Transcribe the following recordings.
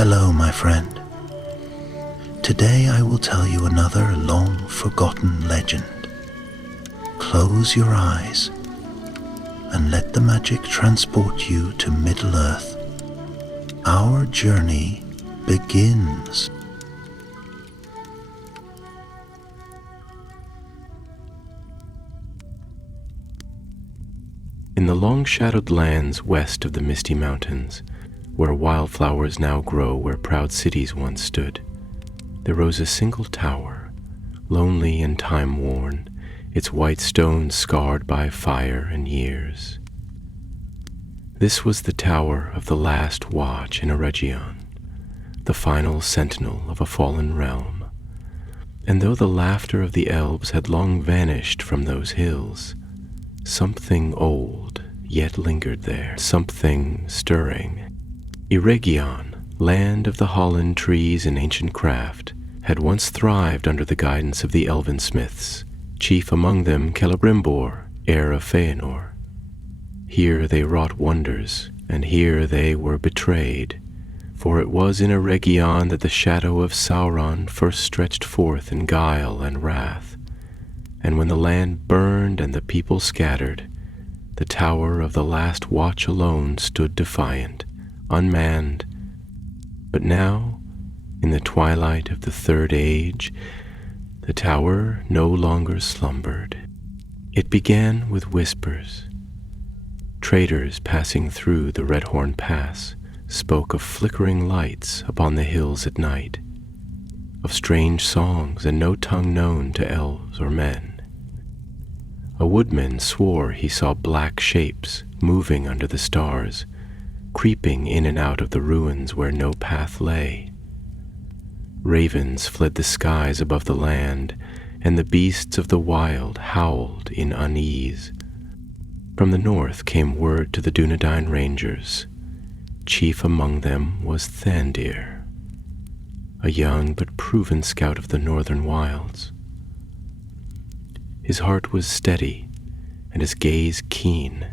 Hello, my friend. Today I will tell you another long-forgotten legend. Close your eyes and let the magic transport you to Middle-earth. Our journey begins. In the long-shadowed lands west of the misty mountains, where wildflowers now grow where proud cities once stood, there rose a single tower, lonely and time-worn, its white stones scarred by fire and years. This was the tower of the last watch in Eregion, the final sentinel of a fallen realm. And though the laughter of the elves had long vanished from those hills, something old yet lingered there, something stirring. Eregion, land of the Holland trees and ancient craft, had once thrived under the guidance of the elven smiths, chief among them Celebrimbor, heir of Feanor. Here they wrought wonders, and here they were betrayed, for it was in Eregion that the shadow of Sauron first stretched forth in guile and wrath. And when the land burned and the people scattered, the tower of the last watch alone stood defiant, unmanned. But now, in the twilight of the Third Age, the tower no longer slumbered. It began with whispers. Traders passing through the Redhorn Pass spoke of flickering lights upon the hills at night, of strange songs and no tongue known to elves or men. A woodman swore he saw black shapes moving under the stars, creeping in and out of the ruins where no path lay. Ravens fled the skies above the land, and the beasts of the wild howled in unease. From the north came word to the Dunedain Rangers. Chief among them was Thandir, a young but proven scout of the northern wilds. His heart was steady, and his gaze keen,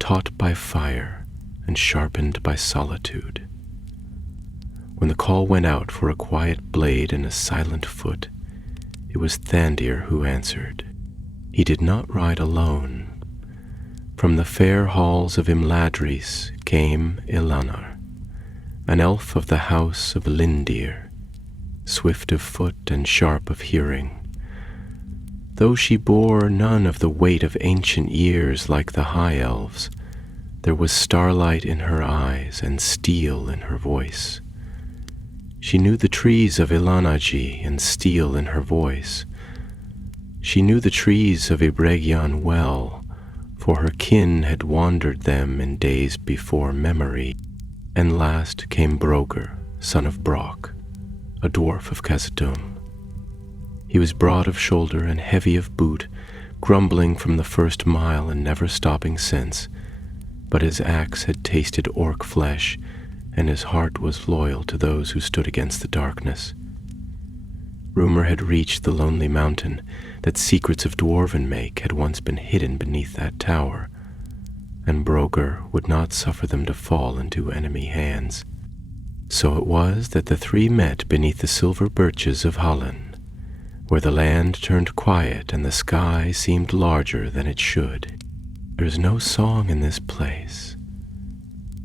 taught by fire and sharpened by solitude. When the call went out for a quiet blade and a silent foot, it was Thandir who answered. He did not ride alone. From the fair halls of Imladris came Ilanar, an elf of the house of Lindir, swift of foot and sharp of hearing. Though she bore none of the weight of ancient years like the high elves, there was starlight in her eyes and steel in her voice. She knew the trees of Ilanagi and steel in her voice. She knew the trees of Eregion well, for her kin had wandered them in days before memory. And last came Broger, son of Brock, a dwarf of Khazad-dûm. He was broad of shoulder and heavy of boot, grumbling from the first mile and never stopping since, but his axe had tasted orc flesh, and his heart was loyal to those who stood against the darkness. Rumor had reached the lonely mountain that secrets of dwarven make had once been hidden beneath that tower, and Broger would not suffer them to fall into enemy hands. So it was that the three met beneath the silver birches of Hallan, where the land turned quiet and the sky seemed larger than it should. "There's no song in this place,"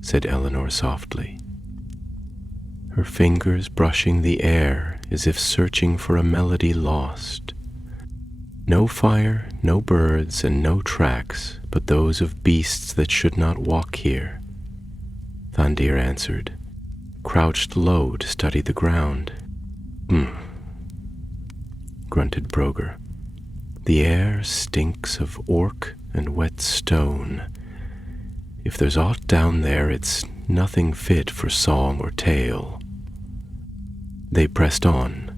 said Eleanor softly, her fingers brushing the air as if searching for a melody lost. "No fire, no birds, and no tracks but those of beasts that should not walk here," Thandir answered, crouched low to study the ground. Grunted Broger. "The air stinks of orc and wet stone. If there's aught down there, it's nothing fit for song or tale." They pressed on.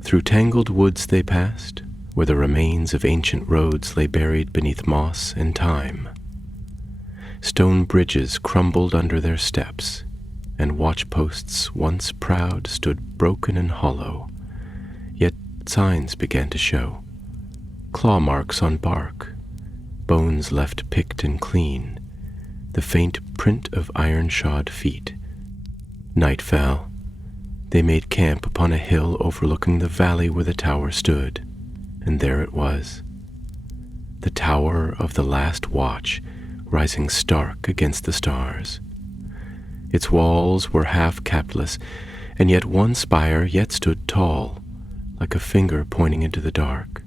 Through tangled woods they passed, where the remains of ancient roads lay buried beneath moss and time. Stone bridges crumbled under their steps, and watchposts once proud stood broken and hollow. Yet signs began to show, claw marks on bark, bones left picked and clean, the faint print of iron-shod feet. Night fell. They made camp upon a hill overlooking the valley where the tower stood, and there it was, the Tower of the Last Watch, rising stark against the stars. Its walls were half capless, and yet one spire yet stood tall, like a finger pointing into the dark.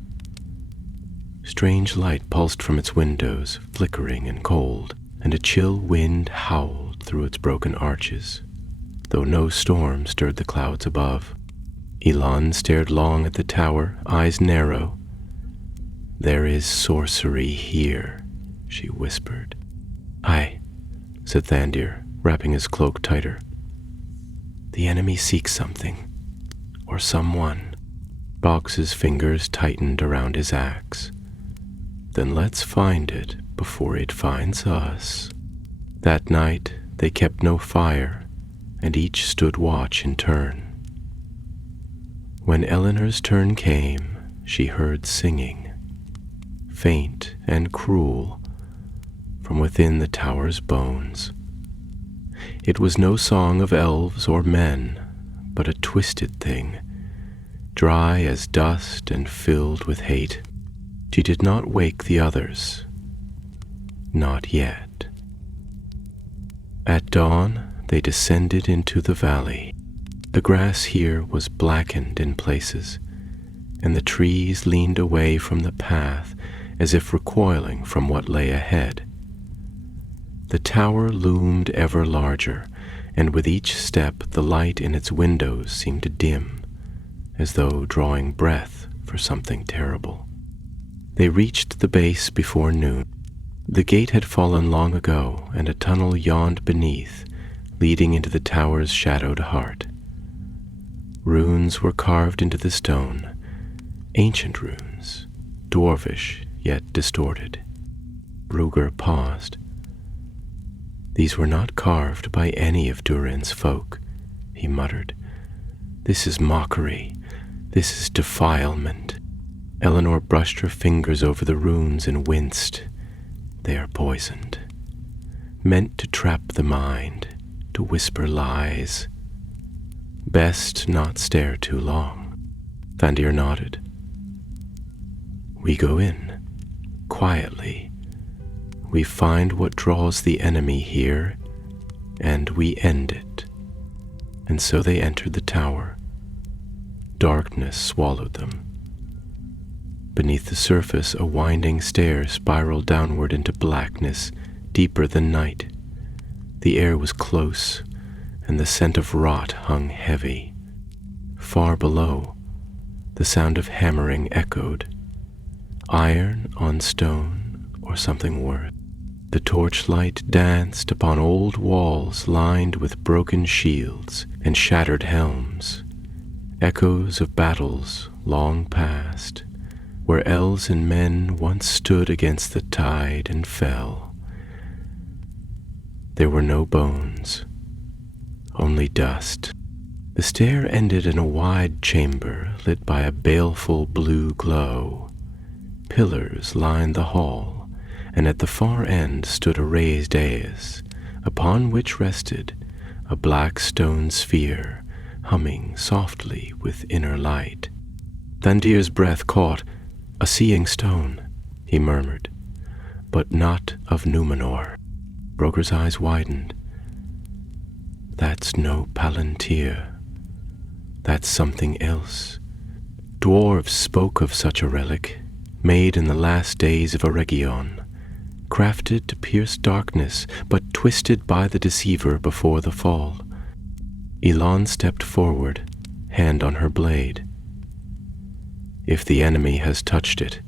Strange light pulsed from its windows, flickering and cold, and a chill wind howled through its broken arches, though no storm stirred the clouds above. Elon stared long at the tower, eyes narrow. "There is sorcery here," she whispered. "Aye," said Thandir, wrapping his cloak tighter. "The enemy seeks something, or someone." Box's fingers tightened around his axe. "Then let's find it before it finds us." That night they kept no fire, and each stood watch in turn. When Eleanor's turn came, she heard singing, faint and cruel, from within the tower's bones. It was no song of elves or men, but a twisted thing, dry as dust and filled with hate. She did not wake the others. Not yet. At dawn, they descended into the valley. The grass here was blackened in places, and the trees leaned away from the path as if recoiling from what lay ahead. The tower loomed ever larger, and with each step the light in its windows seemed to dim, as though drawing breath for something terrible. They reached the base before noon. The gate had fallen long ago, and a tunnel yawned beneath, leading into the tower's shadowed heart. Runes were carved into the stone, ancient runes, dwarfish yet distorted. Ruger paused. "These were not carved by any of Durin's folk," he muttered. "This is mockery. This is defilement." Eleanor brushed her fingers over the runes and winced. "They are poisoned, meant to trap the mind, to whisper lies. Best not stare too long." Thandir nodded. "We go in, quietly. We find what draws the enemy here, and we end it." And so they entered the tower. Darkness swallowed them. Beneath the surface, a winding stair spiraled downward into blackness, deeper than night. The air was close, and the scent of rot hung heavy. Far below, the sound of hammering echoed. Iron on stone, or something worse. The torchlight danced upon old walls lined with broken shields and shattered helms, echoes of battles long past, where elves and men once stood against the tide and fell. There were no bones, only dust. The stair ended in a wide chamber lit by a baleful blue glow. Pillars lined the hall, and at the far end stood a raised dais, upon which rested a black stone sphere, humming softly with inner light. Thandir's breath caught. "A seeing stone," he murmured, "but not of Numenor." Broker's eyes widened. "That's no Palantir. That's something else. Dwarves spoke of such a relic, made in the last days of Eregion, crafted to pierce darkness, but twisted by the deceiver before the fall." Elon stepped forward, hand on her blade. "If the enemy has touched it,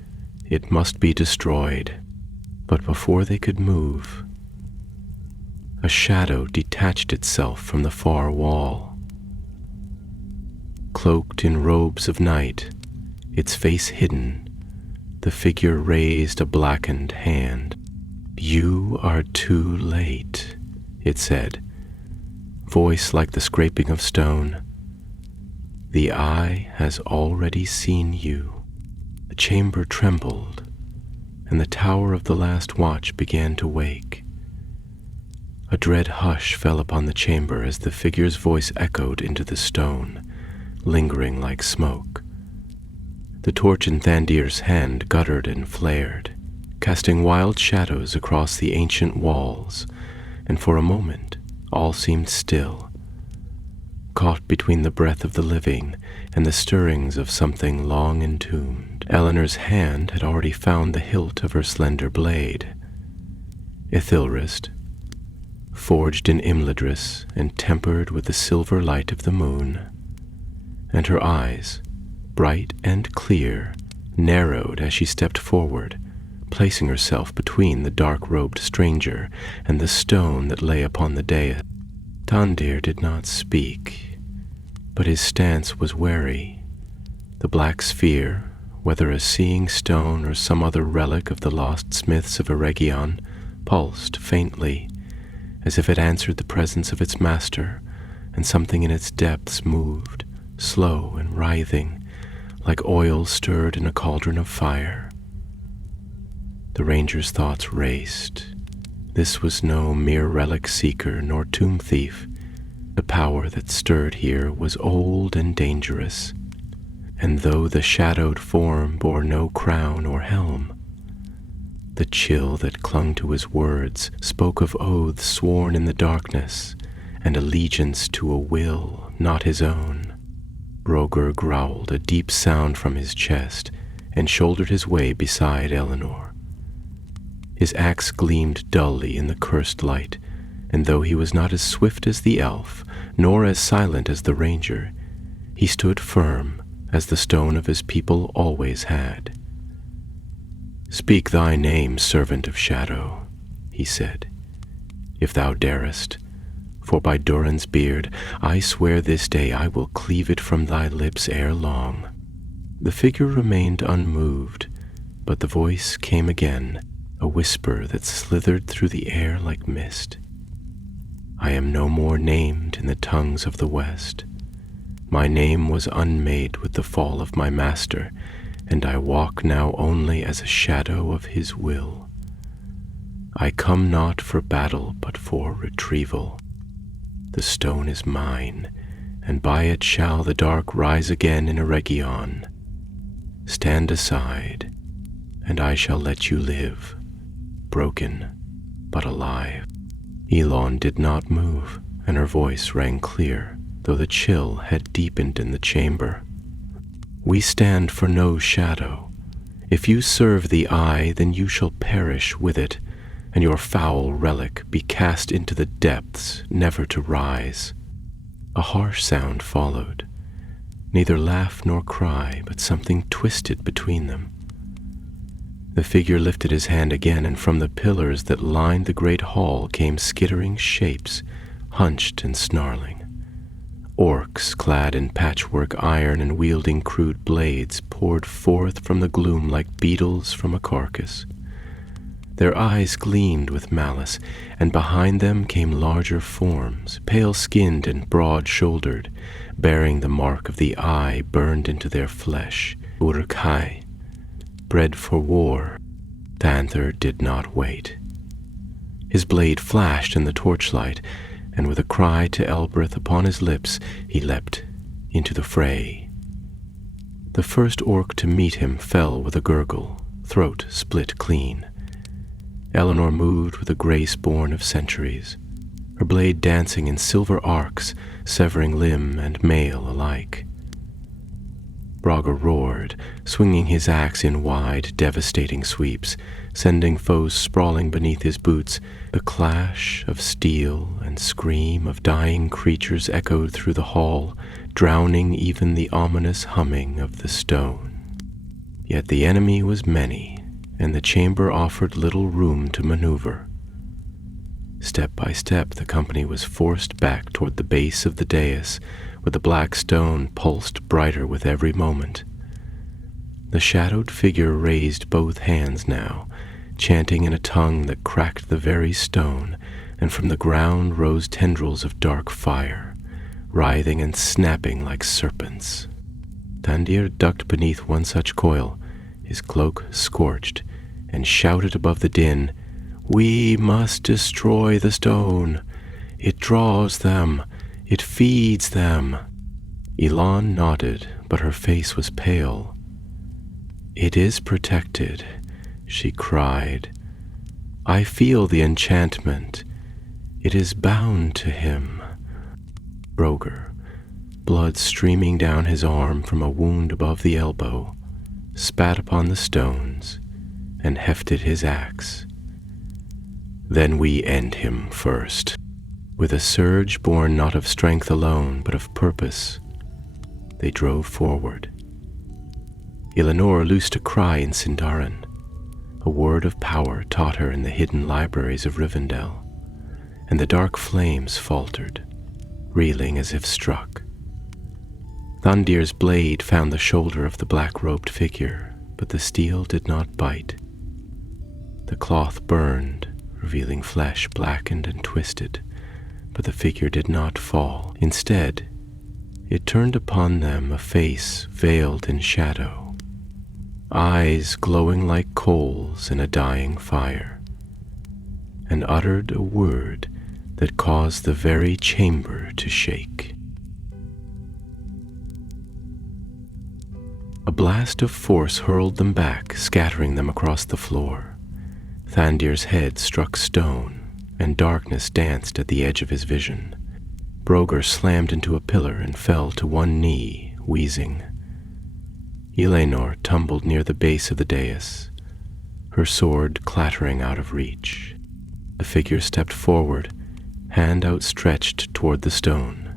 it must be destroyed." But before they could move, a shadow detached itself from the far wall. Cloaked in robes of night, its face hidden, the figure raised a blackened hand. "You are too late," it said, voice like the scraping of stone. "The eye has already seen you." The chamber trembled, and the Tower of the Last Watch began to wake. A dread hush fell upon the chamber as the figure's voice echoed into the stone, lingering like smoke. The torch in Thandir's hand guttered and flared, casting wild shadows across the ancient walls, and for a moment all seemed still, caught between the breath of the living and the stirrings of something long entombed. Eleanor's hand had already found the hilt of her slender blade. Ithilrist, forged in Imladris and tempered with the silver light of the moon, and her eyes, bright and clear, narrowed as she stepped forward, placing herself between the dark-robed stranger and the stone that lay upon the dais. Thandir did not speak, but his stance was wary. The black sphere, whether a seeing stone or some other relic of the lost smiths of Eregion, pulsed faintly, as if it answered the presence of its master, and something in its depths moved, slow and writhing, like oil stirred in a cauldron of fire. The ranger's thoughts raced. This was no mere relic seeker nor tomb thief. The power that stirred here was old and dangerous, and though the shadowed form bore no crown or helm, the chill that clung to his words spoke of oaths sworn in the darkness and allegiance to a will not his own. Roger growled a deep sound from his chest and shouldered his way beside Eleanor. His axe gleamed dully in the cursed light, and though he was not as swift as the elf, nor as silent as the ranger, he stood firm as the stone of his people always had. "Speak thy name, servant of shadow," he said, "if thou darest, for by Durin's beard I swear this day I will cleave it from thy lips ere long." The figure remained unmoved, but the voice came again, a whisper that slithered through the air like mist. "I am no more named in the tongues of the West. My name was unmade with the fall of my master, and I walk now only as a shadow of his will. I come not for battle, but for retrieval. The stone is mine, and by it shall the dark rise again in Eregion. Stand aside, and I shall let you live, broken, but alive." Elon did not move, and her voice rang clear, though the chill had deepened in the chamber. "We stand for no shadow. If you serve the eye, then you shall perish with it, and your foul relic be cast into the depths, never to rise." A harsh sound followed, neither laugh nor cry, but something twisted between them. The figure lifted his hand again, and from the pillars that lined the great hall came skittering shapes, hunched and snarling. Orcs clad in patchwork iron and wielding crude blades poured forth from the gloom like beetles from a carcass. Their eyes gleamed with malice, and behind them came larger forms, pale-skinned and broad-shouldered, bearing the mark of the eye burned into their flesh, Uruk-hai, bred for war. Thandir did not wait. His blade flashed in the torchlight, and with a cry to Elbreth upon his lips, he leapt into the fray. The first orc to meet him fell with a gurgle, throat split clean. Eleanor moved with a grace born of centuries, her blade dancing in silver arcs, severing limb and mail alike. Braga roared, swinging his axe in wide, devastating sweeps, sending foes sprawling beneath his boots. The clash of steel and scream of dying creatures echoed through the hall, drowning even the ominous humming of the stone. Yet the enemy was many, and the chamber offered little room to maneuver. Step by step, the company was forced back toward the base of the dais, where the black stone pulsed brighter with every moment. The shadowed figure raised both hands now, chanting in a tongue that cracked the very stone, and from the ground rose tendrils of dark fire, writhing and snapping like serpents. Thandir ducked beneath one such coil, his cloak scorched, and shouted above the din, We must destroy the stone. It draws them. It feeds them. Elon nodded, but her face was pale. It is protected, she cried. I feel the enchantment. It is bound to him. Broger, blood streaming down his arm from a wound above the elbow, spat upon the stones and hefted his axe. Then we end him first. With a surge born not of strength alone, but of purpose, they drove forward. Eleanor loosed a cry in Sindarin, a word of power taught her in the hidden libraries of Rivendell, and the dark flames faltered, reeling as if struck. Thandir's blade found the shoulder of the black-robed figure, but the steel did not bite. The cloth burned, revealing flesh blackened and twisted, but the figure did not fall. Instead, it turned upon them a face veiled in shadow, eyes glowing like coals in a dying fire, and uttered a word that caused the very chamber to shake. A blast of force hurled them back, scattering them across the floor. Thandir's head struck stone, and darkness danced at the edge of his vision. Broger slammed into a pillar and fell to one knee, wheezing. Eleanor tumbled near the base of the dais, her sword clattering out of reach. The figure stepped forward, hand outstretched toward the stone.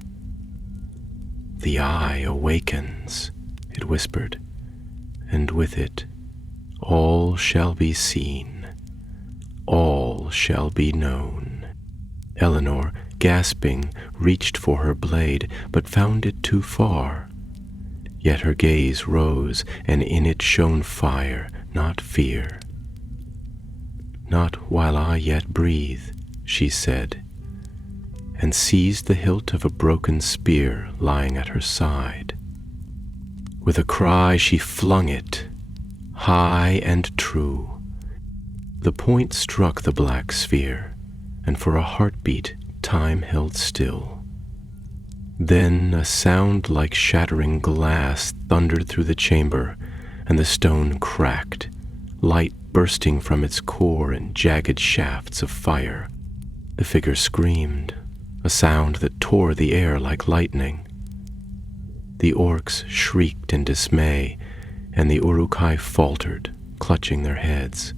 The eye awakens, it whispered, and with it, all shall be seen, all shall be known. Eleanor, gasping, reached for her blade, but found it too far. Yet her gaze rose, and in it shone fire, not fear. Not while I yet breathe, she said, and seized the hilt of a broken spear lying at her side. With a cry she flung it, high and true. The point struck the black sphere, and for a heartbeat time held still. Then a sound like shattering glass thundered through the chamber, and the stone cracked, light bursting from its core in jagged shafts of fire. The figure screamed, a sound that tore the air like lightning. The orcs shrieked in dismay, and the Uruk-hai faltered, clutching their heads.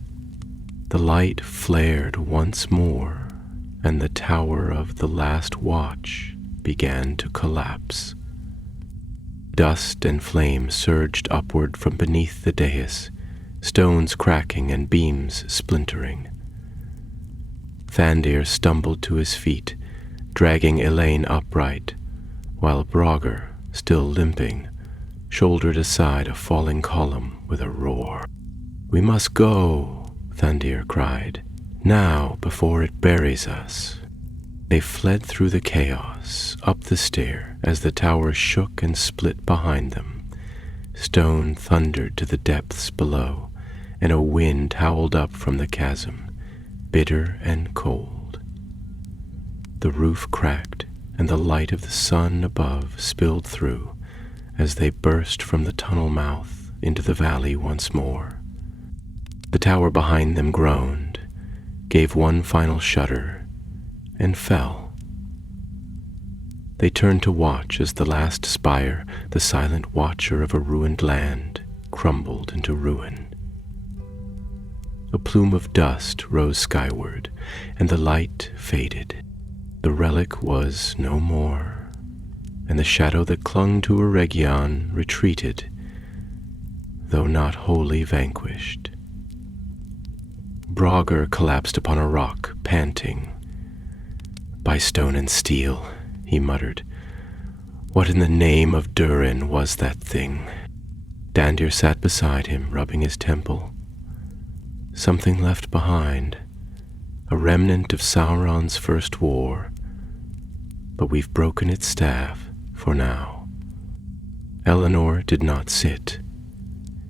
The light flared once more, and the tower of the last watch began to collapse. Dust and flame surged upward from beneath the dais, stones cracking and beams splintering. Thandir stumbled to his feet, dragging Elaine upright, while Broger, still limping, shouldered aside a falling column with a roar. "We must go," Thandir cried, "now before it buries us." They fled through the chaos, up the stair, as the tower shook and split behind them. Stone thundered to the depths below, and a wind howled up from the chasm, bitter and cold. The roof cracked, and the light of the sun above spilled through as they burst from the tunnel mouth into the valley once more. The tower behind them groaned, gave one final shudder, and fell. They turned to watch as the last spire, the silent watcher of a ruined land, crumbled into ruin. A plume of dust rose skyward, and the light faded. The relic was no more, and the shadow that clung to Eregion retreated, though not wholly vanquished. Broger collapsed upon a rock, panting. "By stone and steel," he muttered. "What in the name of Durin was that thing?" Thandir sat beside him, rubbing his temple. "Something left behind, a remnant of Sauron's first war, but we've broken its staff for now." Eleanor did not sit.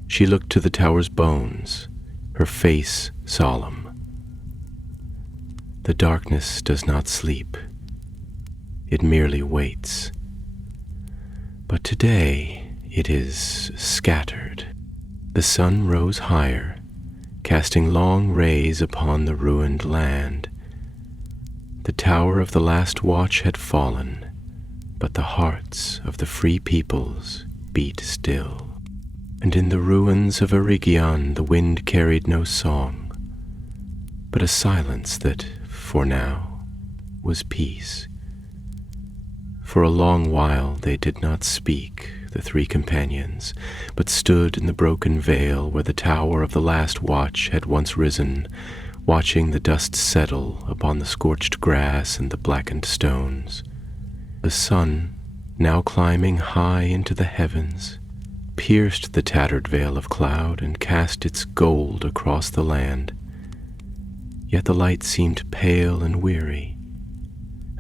She looked to the tower's bones, her face solemn. The darkness does not sleep. It merely waits. But today it is scattered. The sun rose higher, casting long rays upon the ruined land. The tower of the last watch had fallen, but the hearts of the free peoples beat still. And in the ruins of Eregion the wind carried no song, but a silence that, for now, was peace. For a long while they did not speak, the three companions, but stood in the broken vale where the tower of the last watch had once risen, watching the dust settle upon the scorched grass and the blackened stones. The sun, now climbing high into the heavens, pierced the tattered veil of cloud and cast its gold across the land. Yet the light seemed pale and weary,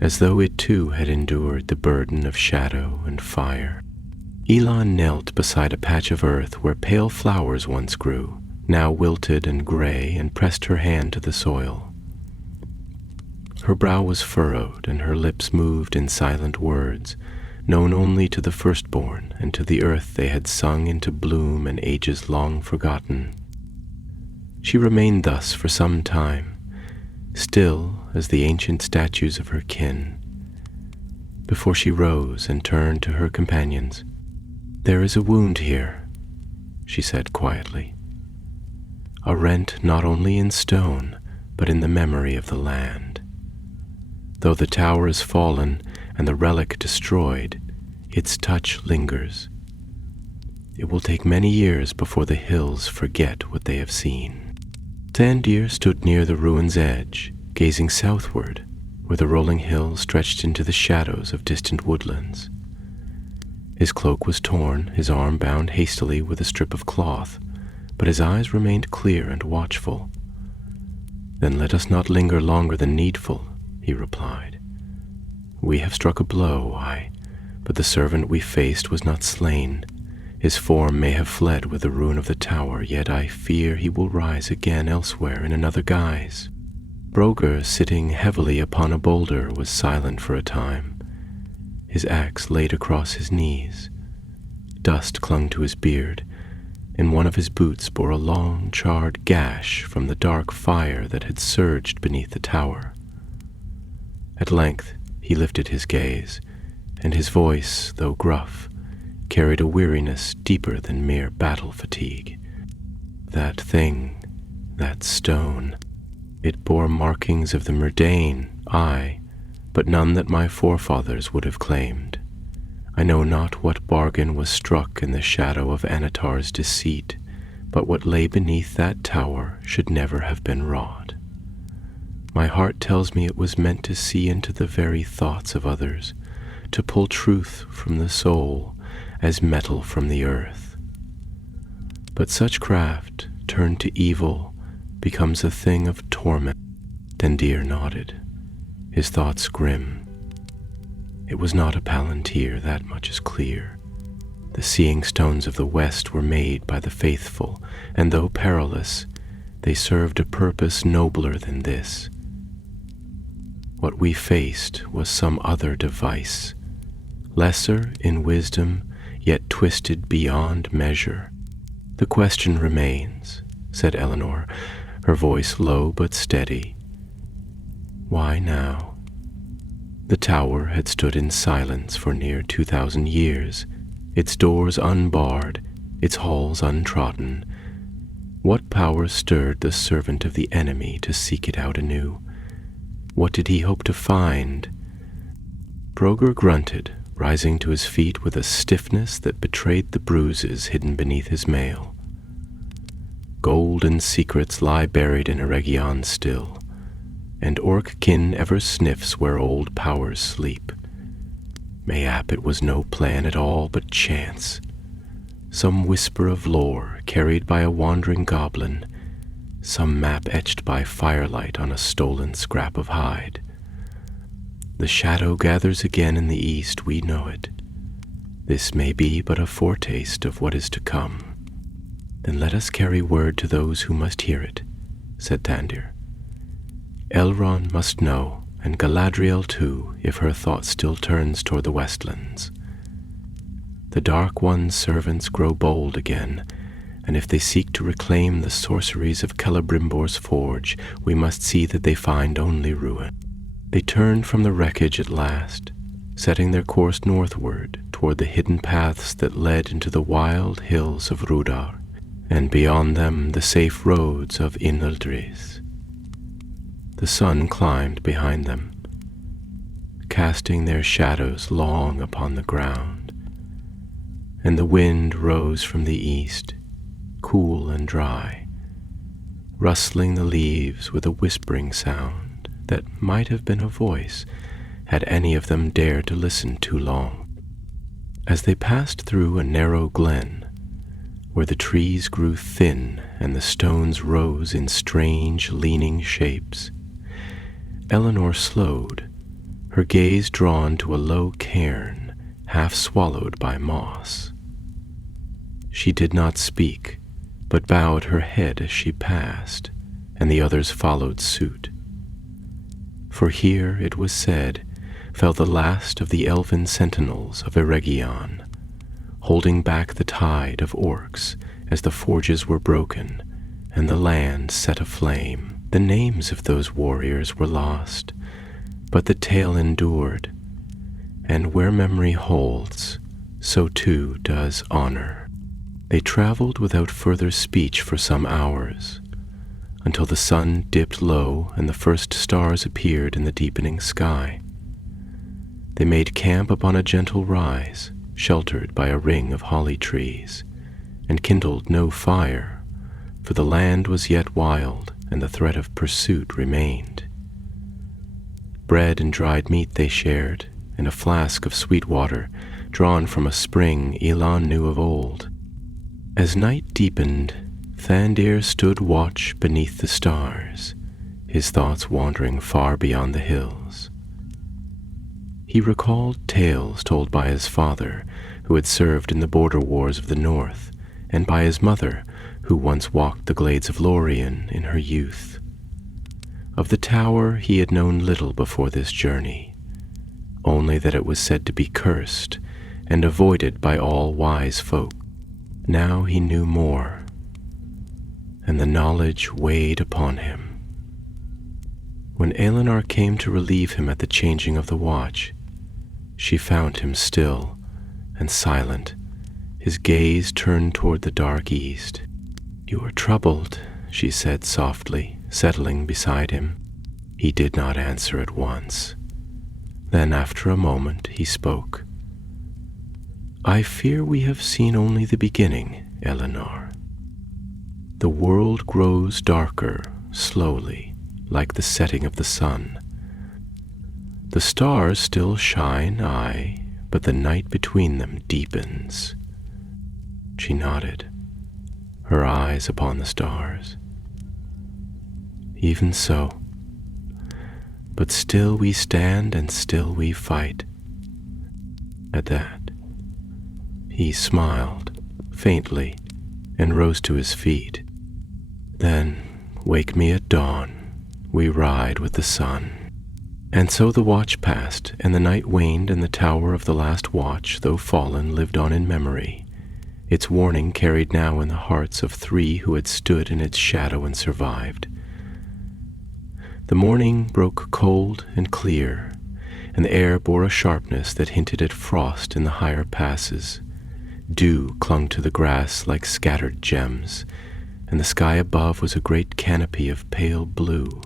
as though it too had endured the burden of shadow and fire. Elon knelt beside a patch of earth where pale flowers once grew, now wilted and gray, and pressed her hand to the soil. Her brow was furrowed, and her lips moved in silent words, known only to the firstborn and to the earth they had sung into bloom and ages long forgotten. She remained thus for some time, still as the ancient statues of her kin, before she rose and turned to her companions. "There is a wound here," she said quietly, "a rent not only in stone, but in the memory of the land. Though the tower is fallen and the relic destroyed, its touch lingers. It will take many years before the hills forget what they have seen." Tandir stood near the ruin's edge, gazing southward, where the rolling hills stretched into the shadows of distant woodlands. His cloak was torn, his arm bound hastily with a strip of cloth, but his eyes remained clear and watchful. "Then let us not linger longer than needful," he replied. "We have struck a blow, but the servant we faced was not slain. His form may have fled with the ruin of the tower, yet I fear he will rise again elsewhere in another guise." Broger, sitting heavily upon a boulder, was silent for a time, his axe laid across his knees. Dust clung to his beard, and one of his boots bore a long, charred gash from the dark fire that had surged beneath the tower. At length he lifted his gaze, and his voice, though gruff, carried a weariness deeper than mere battle fatigue. "That thing, that stone, it bore markings of the Myrdain, aye, but none that my forefathers would have claimed. I know not what bargain was struck in the shadow of Anatar's deceit, but what lay beneath that tower should never have been wrought. My heart tells me it was meant to see into the very thoughts of others, to pull truth from the soul as metal from the earth. But such craft, turned to evil, becomes a thing of torment." Tandir nodded, his thoughts grim. It was not a palantir, that much is clear. The seeing stones of the West were made by the faithful, and though perilous, they served a purpose nobler than this. What we faced was some other device, lesser in wisdom, yet twisted beyond measure. "The question remains," said Eleanor, her voice low but steady. "Why now?" The tower had stood in silence for near 2,000 years, its doors unbarred, its halls untrodden. What power stirred the servant of the enemy to seek it out anew? What did he hope to find? Broger grunted, rising to his feet with a stiffness that betrayed the bruises hidden beneath his mail. "Gold and secrets lie buried in Eregion still, and Orc-kin ever sniffs where old powers sleep. Mayhap it was no plan at all but chance, some whisper of lore carried by a wandering goblin, some map etched by firelight on a stolen scrap of hide. The shadow gathers again in the east, we know it. This may be but a foretaste of what is to come." "Then let us carry word to those who must hear it," said Tandir. Elrond must know, and Galadriel too, if her thought still turns toward the Westlands. The Dark One's servants grow bold again, and if they seek to reclaim the sorceries of Celebrimbor's forge, we must see that they find only ruin. They turn from the wreckage at last, setting their course northward toward the hidden paths that led into the wild hills of Rudar, and beyond them the safe roads of Inuldris. The sun climbed behind them, casting their shadows long upon the ground, and the wind rose from the east, cool and dry, rustling the leaves with a whispering sound that might have been a voice had any of them dared to listen too long. As they passed through a narrow glen, where the trees grew thin and the stones rose in strange, leaning shapes, Elenor slowed, her gaze drawn to a low cairn half swallowed by moss. She did not speak, but bowed her head as she passed, and the others followed suit. For here, it was said, fell the last of the elven sentinels of Eregion, holding back the tide of orcs as the forges were broken and the land set aflame. The names of those warriors were lost, but the tale endured, and where memory holds, so too does honor. They traveled without further speech for some hours, until the sun dipped low and the first stars appeared in the deepening sky. They made camp upon a gentle rise, sheltered by a ring of holly trees, and kindled no fire, for the land was yet wild and the threat of pursuit remained. Bread and dried meat they shared, and a flask of sweet water drawn from a spring Elon knew of old. As night deepened, Thandir stood watch beneath the stars, his thoughts wandering far beyond the hills. He recalled tales told by his father, who had served in the border wars of the north, and by his mother, who once walked the glades of Lorien in her youth. Of the tower he had known little before this journey, only that it was said to be cursed and avoided by all wise folk. Now he knew more, and the knowledge weighed upon him. When Elenor came to relieve him at the changing of the watch, she found him still and silent, his gaze turned toward the dark east. "You are troubled," she said softly, settling beside him. He did not answer at once. Then, after a moment, he spoke. "I fear we have seen only the beginning, Elenor. The world grows darker, slowly, like the setting of the sun. The stars still shine, aye, but the night between them deepens." She nodded, her eyes upon the stars. "Even so. But still we stand and still we fight." At that, he smiled faintly and rose to his feet. "Then wake me at dawn. We ride with the sun." And so the watch passed, and the night waned, and the tower of the last watch, though fallen, lived on in memory, its warning carried now in the hearts of 3 who had stood in its shadow and survived. The morning broke cold and clear, and the air bore a sharpness that hinted at frost in the higher passes. Dew clung to the grass like scattered gems, and the sky above was a great canopy of pale blue,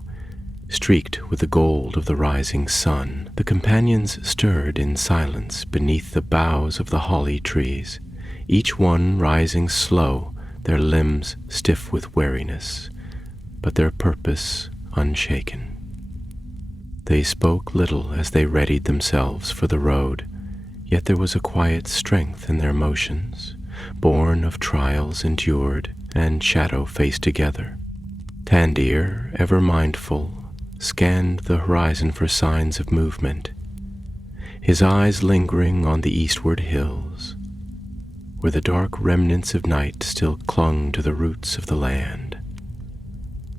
streaked with the gold of the rising sun. The companions stirred in silence beneath the boughs of the holly trees, each one rising slow, their limbs stiff with weariness, but their purpose unshaken. They spoke little as they readied themselves for the road, yet there was a quiet strength in their motions, born of trials endured and shadow faced together. Thandir, ever mindful, scanned the horizon for signs of movement, his eyes lingering on the eastward hills, where the dark remnants of night still clung to the roots of the land.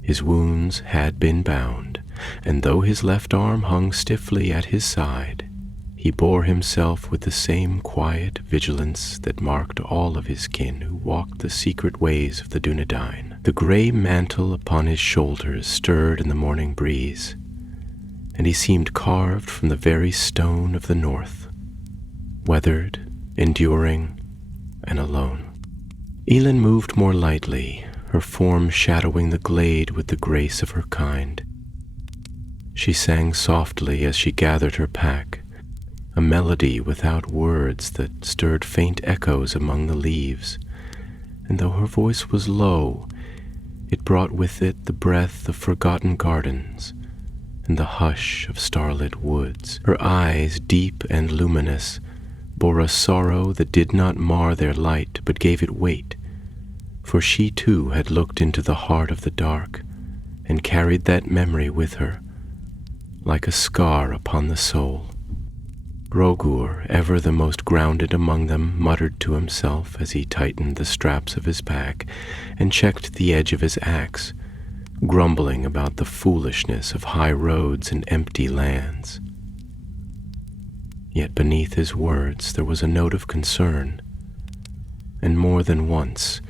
His wounds had been bound, and though his left arm hung stiffly at his side, he bore himself with the same quiet vigilance that marked all of his kin who walked the secret ways of the Dunedain. The gray mantle upon his shoulders stirred in the morning breeze, and he seemed carved from the very stone of the north, weathered, enduring, and alone. Elin moved more lightly, her form shadowing the glade with the grace of her kind. She sang softly as she gathered her pack, a melody without words that stirred faint echoes among the leaves, and though her voice was low, it brought with it the breath of forgotten gardens and the hush of starlit woods. Her eyes, deep and luminous, bore a sorrow that did not mar their light but gave it weight, for she too had looked into the heart of the dark and carried that memory with her, like a scar upon the soul. Rogur, ever the most grounded among them, muttered to himself as he tightened the straps of his pack and checked the edge of his axe, grumbling about the foolishness of high roads and empty lands. Yet beneath his words there was a note of concern, and more than once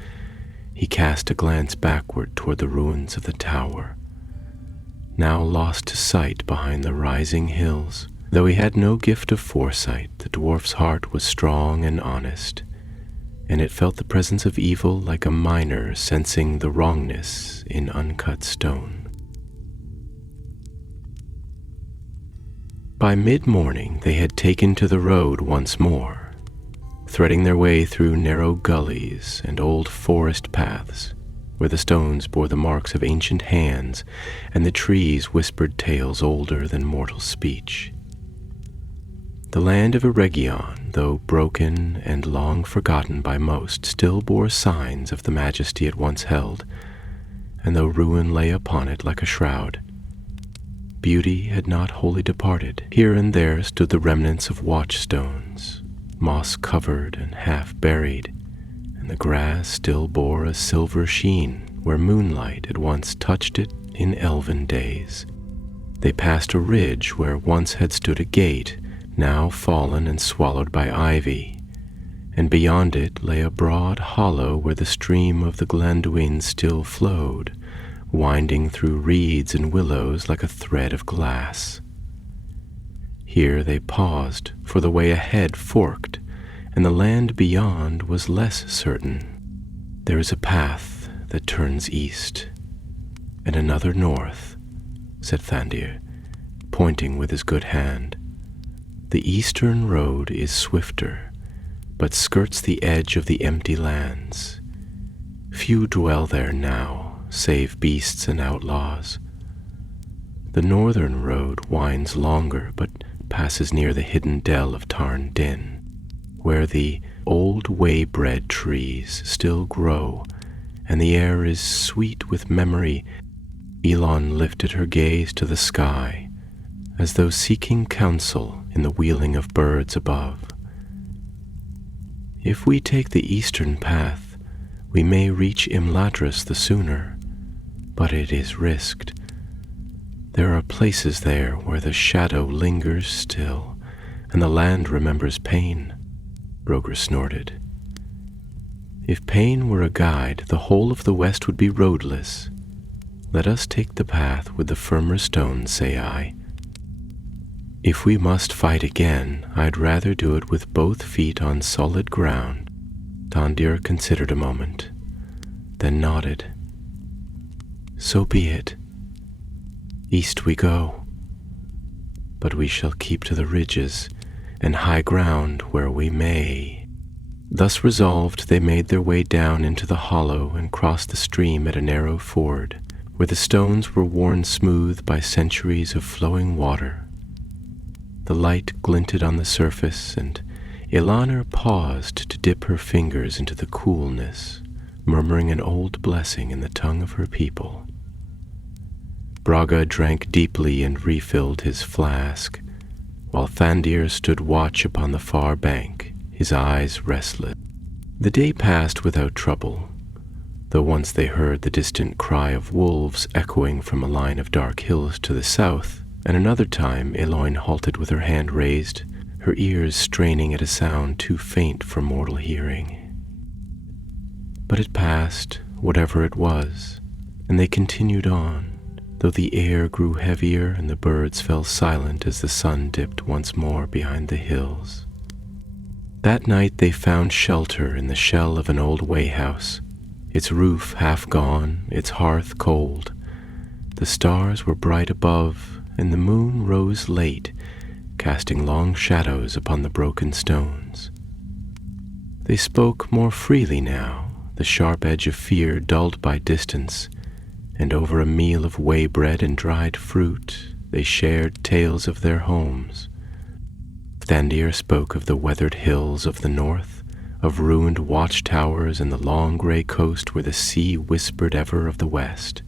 he cast a glance backward toward the ruins of the tower, now lost to sight behind the rising hills. Though he had no gift of foresight, the dwarf's heart was strong and honest, and it felt the presence of evil like a miner sensing the wrongness in uncut stone. By mid-morning they had taken to the road once more, threading their way through narrow gullies and old forest paths, where the stones bore the marks of ancient hands and the trees whispered tales older than mortal speech. The land of Eregion, though broken and long forgotten by most, still bore signs of the majesty it once held, and though ruin lay upon it like a shroud, beauty had not wholly departed. Here and there stood the remnants of watchstones, moss-covered and half-buried, and the grass still bore a silver sheen where moonlight had once touched it in elven days. They passed a ridge where once had stood a gate, now fallen and swallowed by ivy, and beyond it lay a broad hollow where the stream of the Glanduin still flowed, winding through reeds and willows like a thread of glass. Here they paused, for the way ahead forked, and the land beyond was less certain. There is a path that turns east, and another north, said Thandir, pointing with his good hand. The eastern road is swifter, but skirts the edge of the empty lands. Few dwell there now, save beasts and outlaws. The northern road winds longer, but passes near the hidden dell of Tarn Din, where the old waybread trees still grow, and the air is sweet with memory. Elon lifted her gaze to the sky, as though seeking counsel in the wheeling of birds above. If we take the eastern path, we may reach Imladris the sooner, but it is risked. There are places there where the shadow lingers still, and the land remembers pain, Roger snorted. If pain were a guide, the whole of the west would be roadless. Let us take the path with the firmer stones, say I. If we must fight again, I'd rather do it with both feet on solid ground. Thandir considered a moment, then nodded. So be it. East we go, but we shall keep to the ridges and high ground where we may. Thus resolved, they made their way down into the hollow and crossed the stream at a narrow ford, where the stones were worn smooth by centuries of flowing water. The light glinted on the surface, and Elanor paused to dip her fingers into the coolness, murmuring an old blessing in the tongue of her people. Braga drank deeply and refilled his flask, while Thandir stood watch upon the far bank, his eyes restless. The day passed without trouble. though once they heard the distant cry of wolves echoing from a line of dark hills to the south, and another time Eloin halted with her hand raised, her ears straining at a sound too faint for mortal hearing. But it passed, whatever it was, and they continued on, though the air grew heavier and the birds fell silent as the sun dipped once more behind the hills. That night they found shelter in the shell of an old wayhouse, its roof half gone, its hearth cold. The stars were bright above, and the moon rose late, casting long shadows upon the broken stones. They spoke more freely now, the sharp edge of fear dulled by distance, and over a meal of whey bread and dried fruit they shared tales of their homes. Thandir spoke of the weathered hills of the north, of ruined watchtowers and the long grey coast where the sea whispered ever of the west.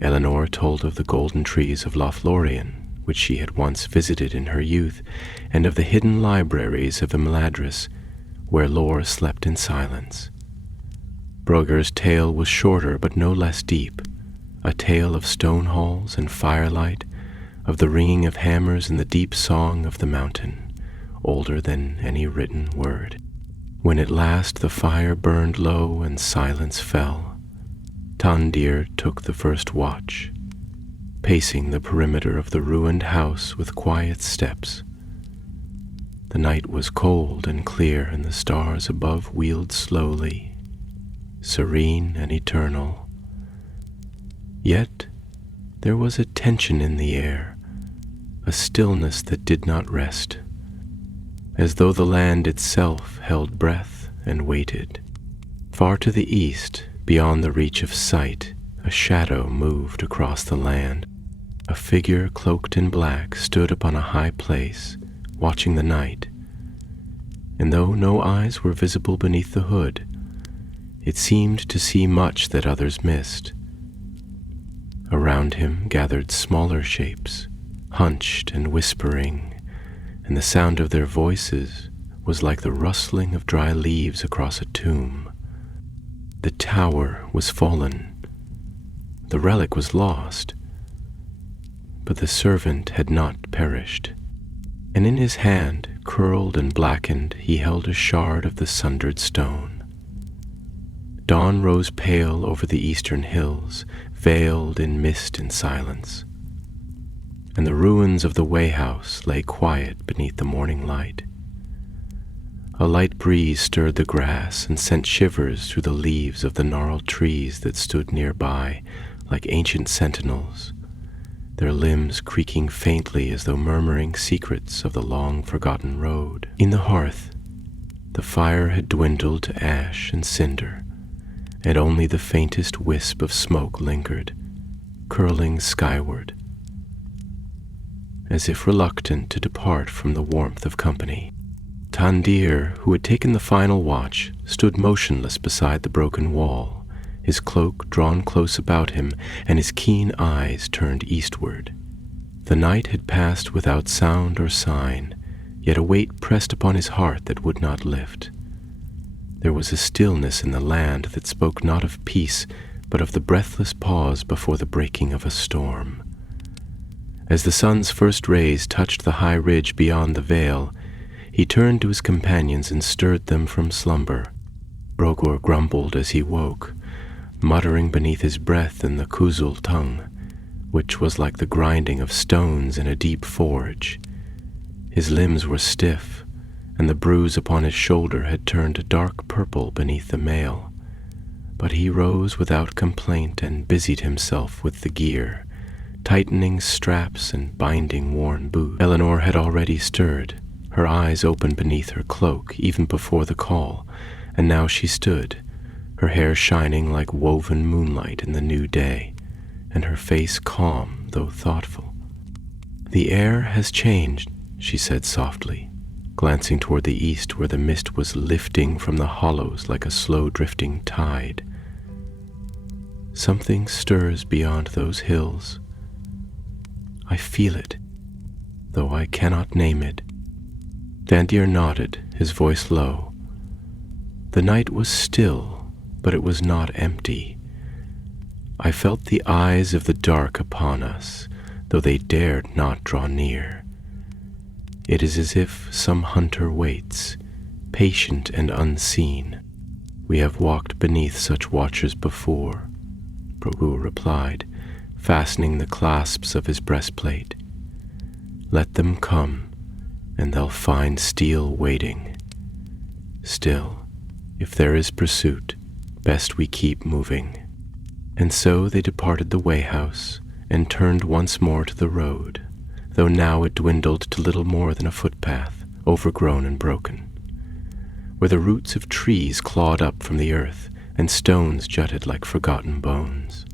Eleanor told of the golden trees of Lothlorien, which she had once visited in her youth, and of the hidden libraries of Imladris, where lore slept in silence. Broger's tale was shorter but no less deep, a tale of stone halls and firelight, of the ringing of hammers and the deep song of the mountain, older than any written word. When at last the fire burned low and silence fell, Thandir took the first watch, pacing the perimeter of the ruined house with quiet steps. The night was cold and clear, and the stars above wheeled slowly, serene and eternal. Yet there was a tension in the air, a stillness that did not rest, as though the land itself held breath and waited. Far to the east, beyond the reach of sight, a shadow moved across the land. A figure cloaked in black stood upon a high place, watching the night, and though no eyes were visible beneath the hood, it seemed to see much that others missed. Around him gathered smaller shapes, hunched and whispering, and the sound of their voices was like the rustling of dry leaves across a tomb. The tower was fallen, the relic was lost, but the servant had not perished, and in his hand, curled and blackened, he held a shard of the sundered stone. Dawn rose pale over the eastern hills, veiled in mist and silence, and the ruins of the wayhouse lay quiet beneath the morning light. A light breeze stirred the grass and sent shivers through the leaves of the gnarled trees that stood nearby like ancient sentinels, their limbs creaking faintly as though murmuring secrets of the long-forgotten road. In the hearth, the fire had dwindled to ash and cinder, and only the faintest wisp of smoke lingered, curling skyward, as if reluctant to depart from the warmth of company. Thandir, who had taken the final watch, stood motionless beside the broken wall, his cloak drawn close about him and his keen eyes turned eastward. The night had passed without sound or sign, yet a weight pressed upon his heart that would not lift. There was a stillness in the land that spoke not of peace, but of the breathless pause before the breaking of a storm. As the sun's first rays touched the high ridge beyond the vale, he turned to his companions and stirred them from slumber. Brogor grumbled as he woke, muttering beneath his breath in the Kuzul tongue, which was like the grinding of stones in a deep forge. His limbs were stiff, and the bruise upon his shoulder had turned a dark purple beneath the mail. But he rose without complaint and busied himself with the gear, tightening straps and binding worn boots. Eleanor had already stirred, her eyes open beneath her cloak even before the call, and now she stood, her hair shining like woven moonlight in the new day, and her face calm though thoughtful. "The air has changed," she said softly, glancing toward the east where the mist was lifting from the hollows like a slow drifting tide. "Something stirs beyond those hills. I feel it, though I cannot name it." Thandir nodded, his voice low. The night was still, but it was not empty. I felt the eyes of the dark upon us, though they dared not draw near. It is as if some hunter waits, patient and unseen. We have walked beneath such watchers before, Prabhu replied, fastening the clasps of his breastplate. Let them come, and they'll find steel waiting. Still, if there is pursuit, best we keep moving. And so they departed the way-house and turned once more to the road, though now it dwindled to little more than a footpath, overgrown and broken, where the roots of trees clawed up from the earth and stones jutted like forgotten bones.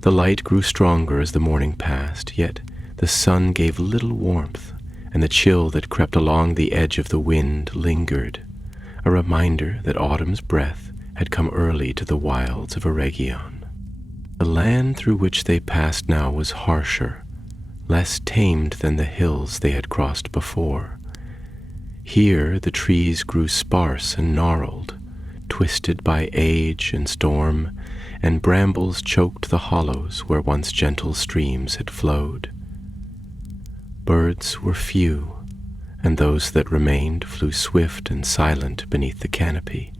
The light grew stronger as the morning passed, yet the sun gave little warmth, and the chill that crept along the edge of the wind lingered, a reminder that autumn's breath had come early to the wilds of Eregion. The land through which they passed now was harsher, less tamed than the hills they had crossed before. Here the trees grew sparse and gnarled, twisted by age and storm, and brambles choked the hollows where once gentle streams had flowed. Birds were few, and those that remained flew swift and silent beneath the canopy,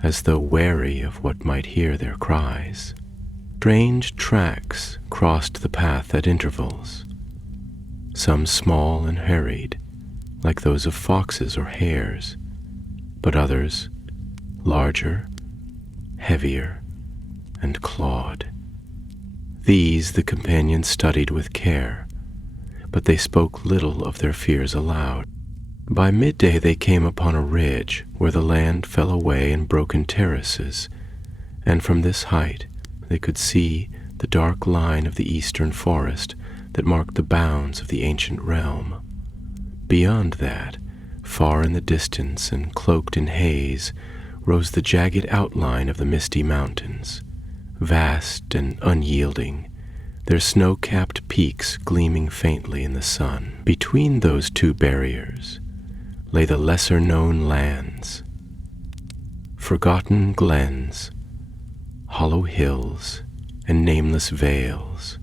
as though wary of what might hear their cries. Strange tracks crossed the path at intervals, some small and hurried, like those of foxes or hares, but others larger, heavier, and clawed. These the companions studied with care, but they spoke little of their fears aloud. By midday they came upon a ridge where the land fell away in broken terraces, and from this height they could see the dark line of the eastern forest that marked the bounds of the ancient realm. Beyond that, far in the distance and cloaked in haze, rose the jagged outline of the misty mountains, vast and unyielding, their snow-capped peaks gleaming faintly in the sun. Between those two barriers lay the lesser-known lands, forgotten glens, hollow hills, and nameless vales,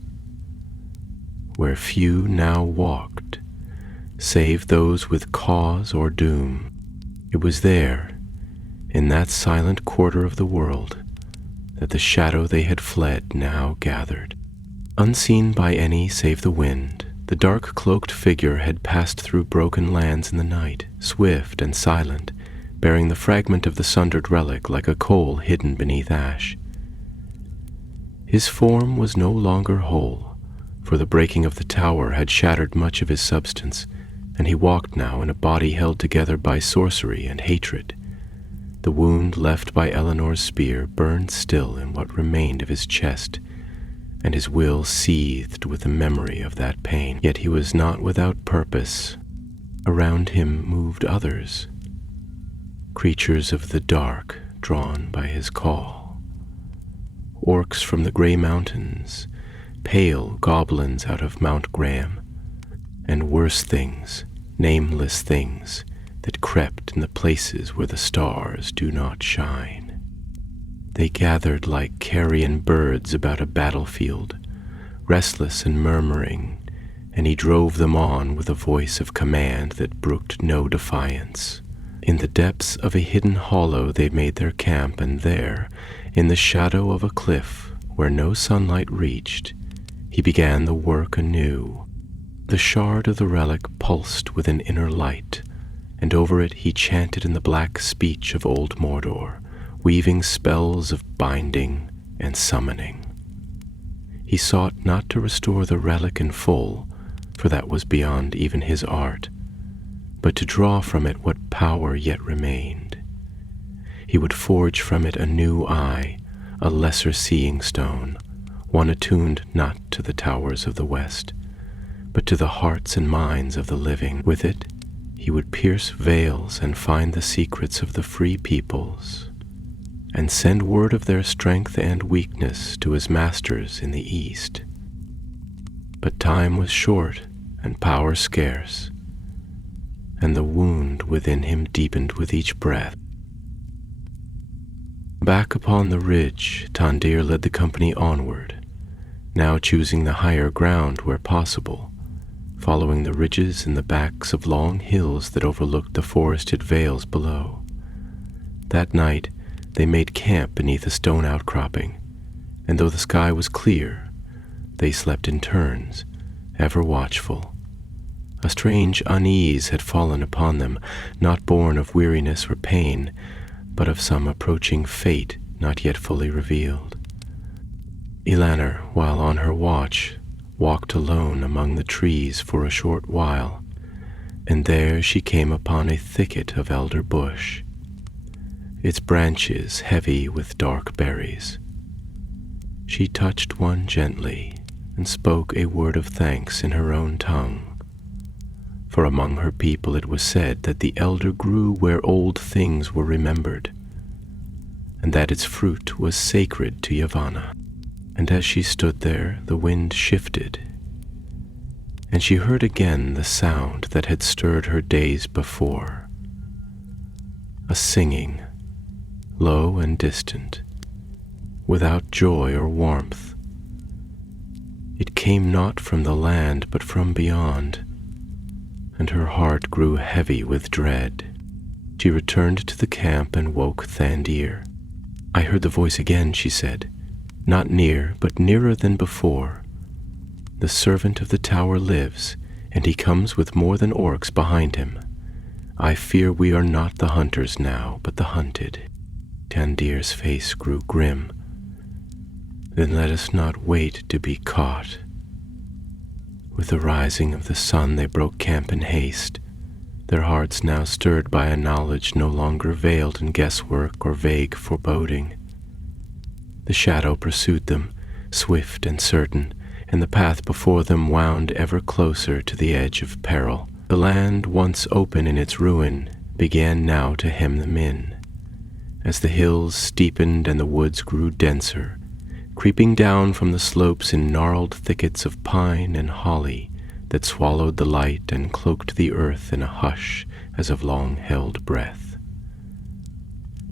where few now walked, save those with cause or doom. It was there, in that silent quarter of the world, that the shadow they had fled now gathered. Unseen by any save the wind, the dark-cloaked figure had passed through broken lands in the night, swift and silent, bearing the fragment of the sundered relic like a coal hidden beneath ash. His form was no longer whole, for the breaking of the tower had shattered much of his substance, and he walked now in a body held together by sorcery and hatred. The wound left by Eleanor's spear burned still in what remained of his chest, and his will seethed with the memory of that pain. Yet he was not without purpose. Around him moved others, creatures of the dark drawn by his call. Orcs from the gray mountains, pale goblins out of Mount Graham, and worse things, nameless things, that crept in the places where the stars do not shine. They gathered like carrion birds about a battlefield, restless and murmuring, and he drove them on with a voice of command that brooked no defiance. In the depths of a hidden hollow they made their camp, and there, in the shadow of a cliff where no sunlight reached, he began the work anew. The shard of the relic pulsed with an inner light, and over it he chanted in the black speech of old Mordor, weaving spells of binding and summoning. He sought not to restore the relic in full, for that was beyond even his art, but to draw from it what power yet remained. He would forge from it a new eye, a lesser seeing stone, one attuned not to the towers of the west, but to the hearts and minds of the living. With it, he would pierce veils and find the secrets of the free peoples, and send word of their strength and weakness to his masters in the east. But time was short and power scarce, and the wound within him deepened with each breath. Back upon the ridge, Tandir led the company onward, now choosing the higher ground where possible, following the ridges and the backs of long hills that overlooked the forested vales below. That night, they made camp beneath a stone outcropping, and though the sky was clear, they slept in turns, ever watchful. A strange unease had fallen upon them, not born of weariness or pain, but of some approaching fate not yet fully revealed. Elanor, while on her watch, walked alone among the trees for a short while, and there she came upon a thicket of elder bush, its branches heavy with dark berries. She touched one gently and spoke a word of thanks in her own tongue, for among her people it was said that the elder grew where old things were remembered, and that its fruit was sacred to Yavanna. And as she stood there, the wind shifted, and she heard again the sound that had stirred her days before, a singing, low and distant, without joy or warmth. It came not from the land, but from beyond, and her heart grew heavy with dread. She returned to the camp and woke Thandir. "I heard the voice again," she said, "not near, but nearer than before. The servant of the tower lives, and he comes with more than orcs behind him. I fear we are not the hunters now, but the hunted." Tandir's face grew grim. "Then let us not wait to be caught." With the rising of the sun they broke camp in haste, their hearts now stirred by a knowledge no longer veiled in guesswork or vague foreboding. The shadow pursued them, swift and certain, and the path before them wound ever closer to the edge of peril. The land, once open in its ruin, began now to hem them in, as the hills steepened and the woods grew denser, creeping down from the slopes in gnarled thickets of pine and holly that swallowed the light and cloaked the earth in a hush as of long-held breath.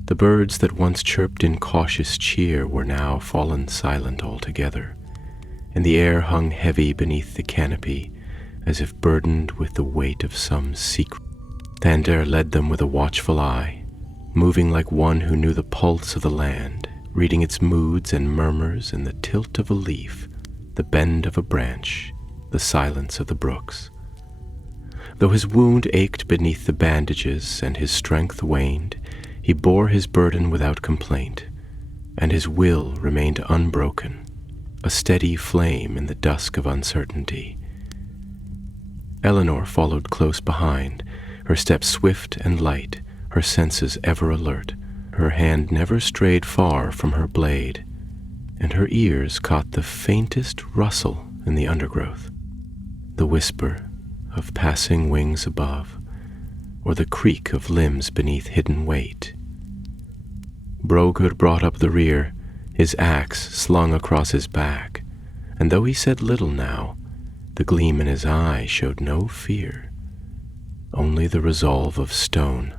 The birds that once chirped in cautious cheer were now fallen silent altogether, and the air hung heavy beneath the canopy as if burdened with the weight of some secret. Thandir led them with a watchful eye, moving like one who knew the pulse of the land, reading its moods and murmurs in the tilt of a leaf, the bend of a branch, the silence of the brooks. Though his wound ached beneath the bandages and his strength waned, he bore his burden without complaint, and his will remained unbroken, a steady flame in the dusk of uncertainty. Elanor followed close behind, her steps swift and light, her senses ever alert. Her hand never strayed far from her blade, and her ears caught the faintest rustle in the undergrowth, the whisper of passing wings above, or the creak of limbs beneath hidden weight. Brogud brought up the rear, his axe slung across his back, and though he said little now, the gleam in his eye showed no fear, only the resolve of stone.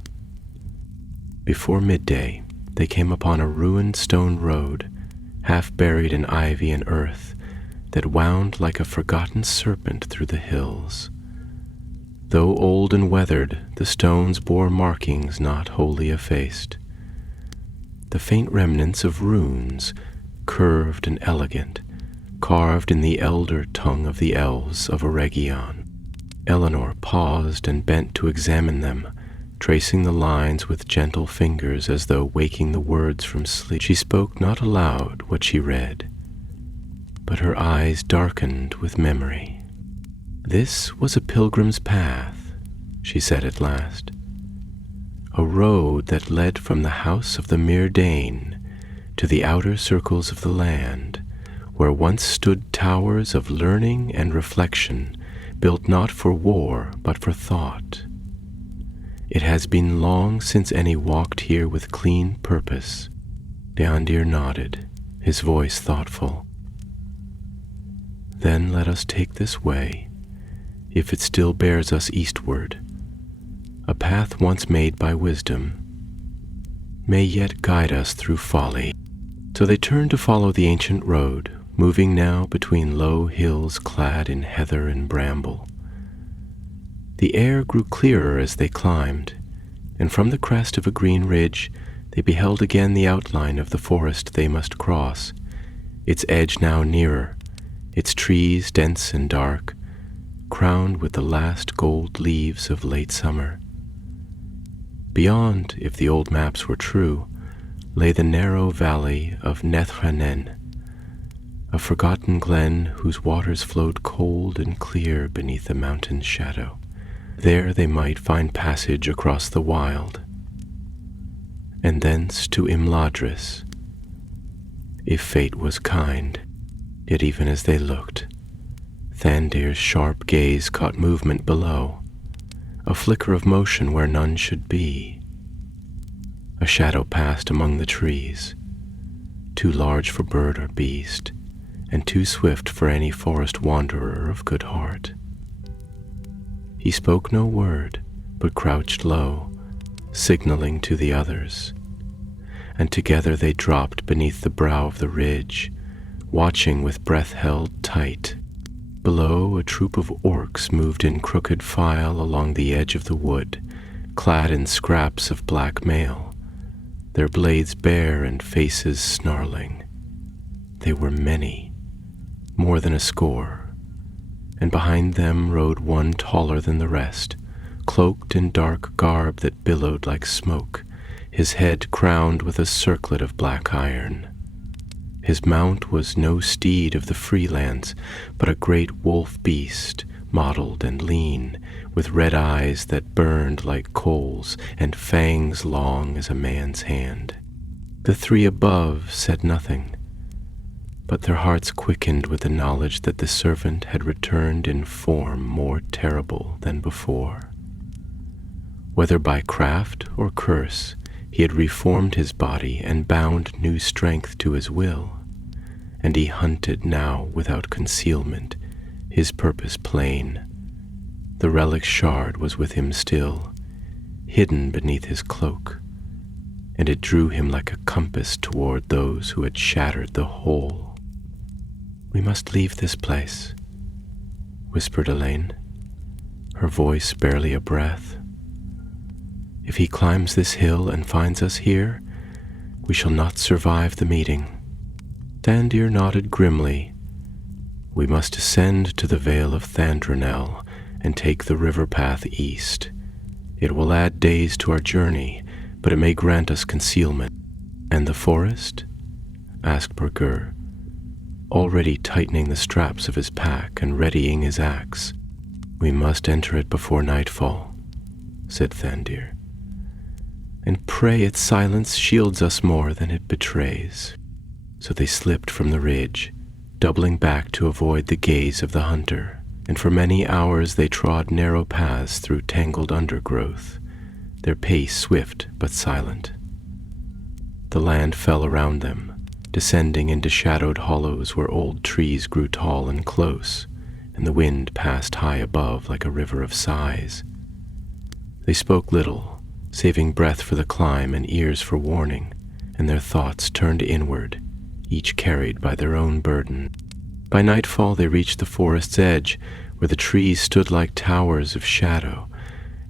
Before midday, they came upon a ruined stone road, half buried in ivy and earth, that wound like a forgotten serpent through the hills. Though old and weathered, the stones bore markings not wholly effaced, the faint remnants of runes, curved and elegant, carved in the elder tongue of the elves of Eregion. Elanor paused and bent to examine them, tracing the lines with gentle fingers as though waking the words from sleep. She spoke not aloud what she read, but her eyes darkened with memory. "This was a pilgrim's path," she said at last, "a road that led from the house of the Myrdane to the outer circles of the land, where once stood towers of learning and reflection, built not for war but for thought. It has been long since any walked here with clean purpose." Thandir nodded, his voice thoughtful. "Then let us take this way, if it still bears us eastward, a path once made by wisdom, may yet guide us through folly. So they turned to follow the ancient road, moving now between low hills clad in heather and bramble. The air grew clearer as they climbed, and from the crest of a green ridge they beheld again the outline of the forest they must cross, its edge now nearer, its trees dense and dark, crowned with the last gold leaves of late summer. Beyond, if the old maps were true, lay the narrow valley of Nethranen, a forgotten glen whose waters flowed cold and clear beneath the mountain's shadow. There they might find passage across the wild, and thence to Imladris, if fate was kind. Yet even as they looked, Thandir's sharp gaze caught movement below, a flicker of motion where none should be. A shadow passed among the trees, too large for bird or beast, and too swift for any forest wanderer of good heart. He spoke no word, but crouched low, signaling to the others, and together they dropped beneath the brow of the ridge, watching with breath held tight. Below, a troop of orcs moved in crooked file along the edge of the wood, clad in scraps of black mail, their blades bare and faces snarling. They were many, more than a score, and behind them rode one taller than the rest, cloaked in dark garb that billowed like smoke, his head crowned with a circlet of black iron. His mount was no steed of the freelands, but a great wolf beast, mottled and lean, with red eyes that burned like coals and fangs long as a man's hand. The three above said nothing, but their hearts quickened with the knowledge that the servant had returned in form more terrible than before. Whether by craft or curse, he had reformed his body and bound new strength to his will, and he hunted now without concealment, his purpose plain. The relic shard was with him still, hidden beneath his cloak, and it drew him like a compass toward those who had shattered the whole. "We must leave this place," whispered Elaine, her voice barely a breath. "If he climbs this hill and finds us here, we shall not survive the meeting." Thandir nodded grimly. "We must ascend to the Vale of Thandranel and take the river path east. It will add days to our journey, but it may grant us concealment." "And the forest?" asked Burgur, already tightening the straps of his pack and readying his axe. "We must enter it before nightfall," said Thandir, "and pray its silence shields us more than it betrays." So they slipped from the ridge, doubling back to avoid the gaze of the hunter, and for many hours they trod narrow paths through tangled undergrowth, their pace swift but silent. The land fell around them, descending into shadowed hollows where old trees grew tall and close, and the wind passed high above like a river of sighs. They spoke little, saving breath for the climb and ears for warning, and their thoughts turned inward, each carried by their own burden. By nightfall they reached the forest's edge, where the trees stood like towers of shadow,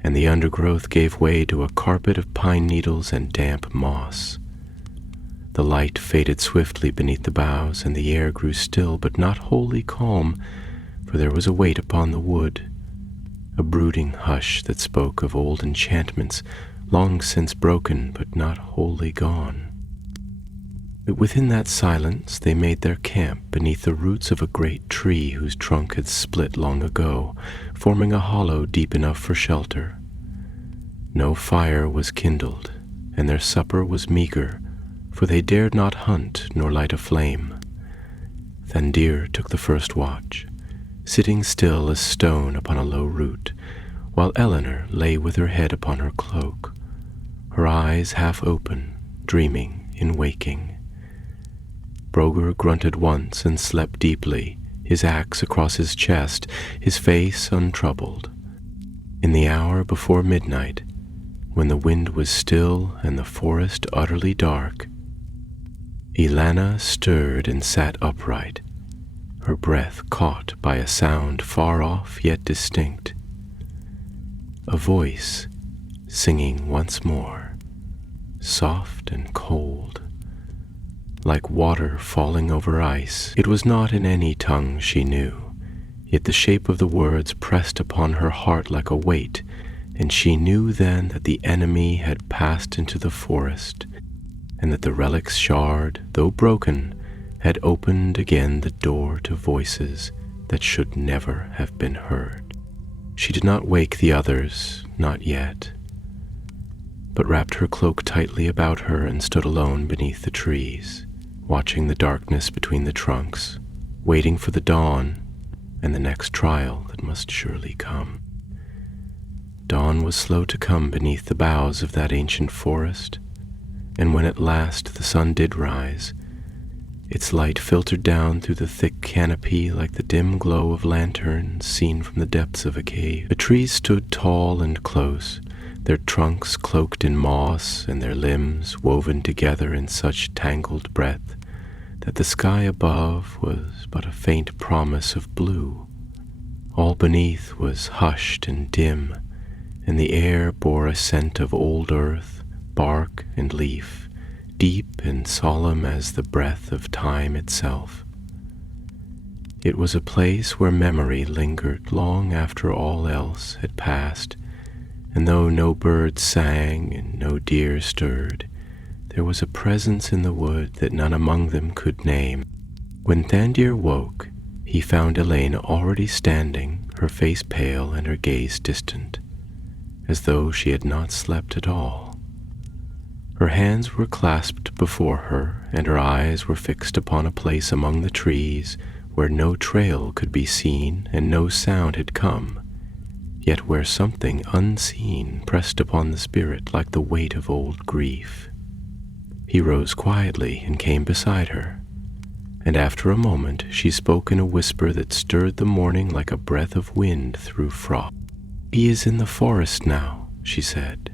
and the undergrowth gave way to a carpet of pine needles and damp moss. The light faded swiftly beneath the boughs, and the air grew still but not wholly calm, for there was a weight upon the wood, a brooding hush that spoke of old enchantments long since broken but not wholly gone. But within that silence they made their camp beneath the roots of a great tree whose trunk had split long ago, forming a hollow deep enough for shelter. No fire was kindled, and their supper was meager, for they dared not hunt nor light a flame. Thandir took the first watch, sitting still as stone upon a low root, while Eleanor lay with her head upon her cloak, her eyes half open, dreaming in waking. Brogur grunted once and slept deeply, his axe across his chest, his face untroubled. In the hour before midnight, when the wind was still and the forest utterly dark, Elana stirred and sat upright, her breath caught by a sound far off yet distinct. A voice singing once more, soft and cold, like water falling over ice. It was not in any tongue she knew, yet the shape of the words pressed upon her heart like a weight, and she knew then that the enemy had passed into the forest, and that the relic's shard, though broken, had opened again the door to voices that should never have been heard. She did not wake the others, not yet, but wrapped her cloak tightly about her and stood alone beneath the trees, watching the darkness between the trunks, waiting for the dawn and the next trial that must surely come. Dawn was slow to come beneath the boughs of that ancient forest, and when at last the sun did rise, its light filtered down through the thick canopy like the dim glow of lanterns seen from the depths of a cave. The trees stood tall and close, their trunks cloaked in moss and their limbs woven together in such tangled breadth that the sky above was but a faint promise of blue. All beneath was hushed and dim, and the air bore a scent of old earth, bark and leaf, deep and solemn as the breath of time itself. It was a place where memory lingered long after all else had passed, and though no birds sang and no deer stirred, there was a presence in the wood that none among them could name. When Thandir woke, he found Elaine already standing, her face pale and her gaze distant, as though she had not slept at all. Her hands were clasped before her, and her eyes were fixed upon a place among the trees where no trail could be seen and no sound had come, yet where something unseen pressed upon the spirit like the weight of old grief. He rose quietly and came beside her, and after a moment she spoke in a whisper that stirred the morning like a breath of wind through frost. "He is in the forest now," she said.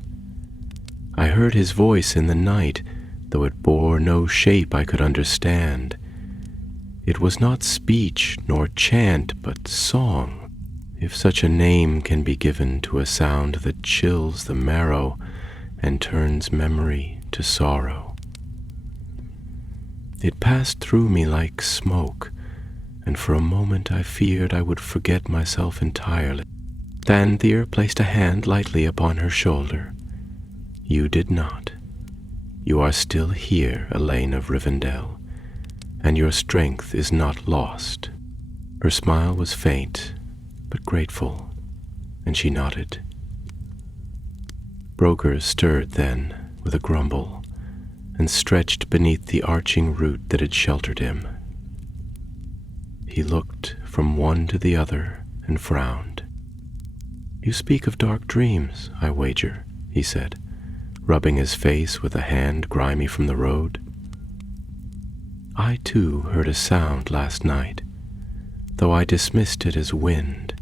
"I heard his voice in the night, though it bore no shape I could understand. It was not speech nor chant, but song, if such a name can be given to a sound that chills the marrow and turns memory to sorrow. It passed through me like smoke, and for a moment I feared I would forget myself entirely." Thandir placed a hand lightly upon her shoulder. "You did not. You are still here, Elaine of Rivendell, and your strength is not lost." Her smile was faint, but grateful, and she nodded. Brokers stirred then, with a grumble, and stretched beneath the arching root that had sheltered him. He looked from one to the other and frowned. "You speak of dark dreams, I wager," he said, rubbing his face with a hand grimy from the road. "I too heard a sound last night, though I dismissed it as wind.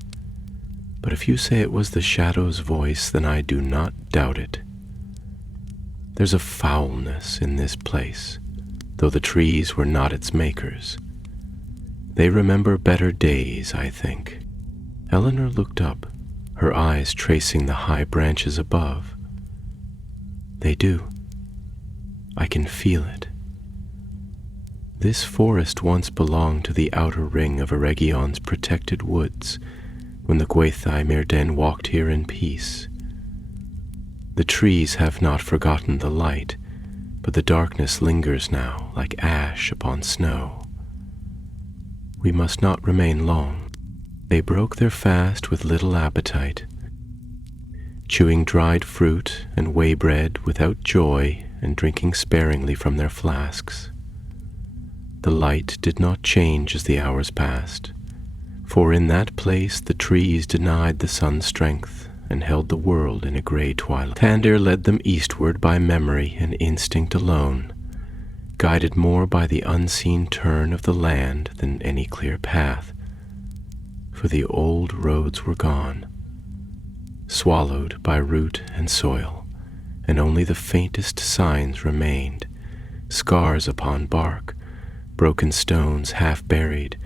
But if you say it was the shadow's voice, then I do not doubt it. There's a foulness in this place, though the trees were not its makers. They remember better days, I think." Eleanor looked up, her eyes tracing the high branches above. "They do. I can feel it. This forest once belonged to the outer ring of Eregion's protected woods when the Gwaithai Mirden walked here in peace. The trees have not forgotten the light, but the darkness lingers now like ash upon snow. We must not remain long." They broke their fast with little appetite, chewing dried fruit and whey bread without joy and drinking sparingly from their flasks. The light did not change as the hours passed, for in that place the trees denied the sun's strength and held the world in a gray twilight. Thandir led them eastward by memory and instinct alone, guided more by the unseen turn of the land than any clear path, for the old roads were gone, swallowed by root and soil, and only the faintest signs remained, scars upon bark, broken stones half buried,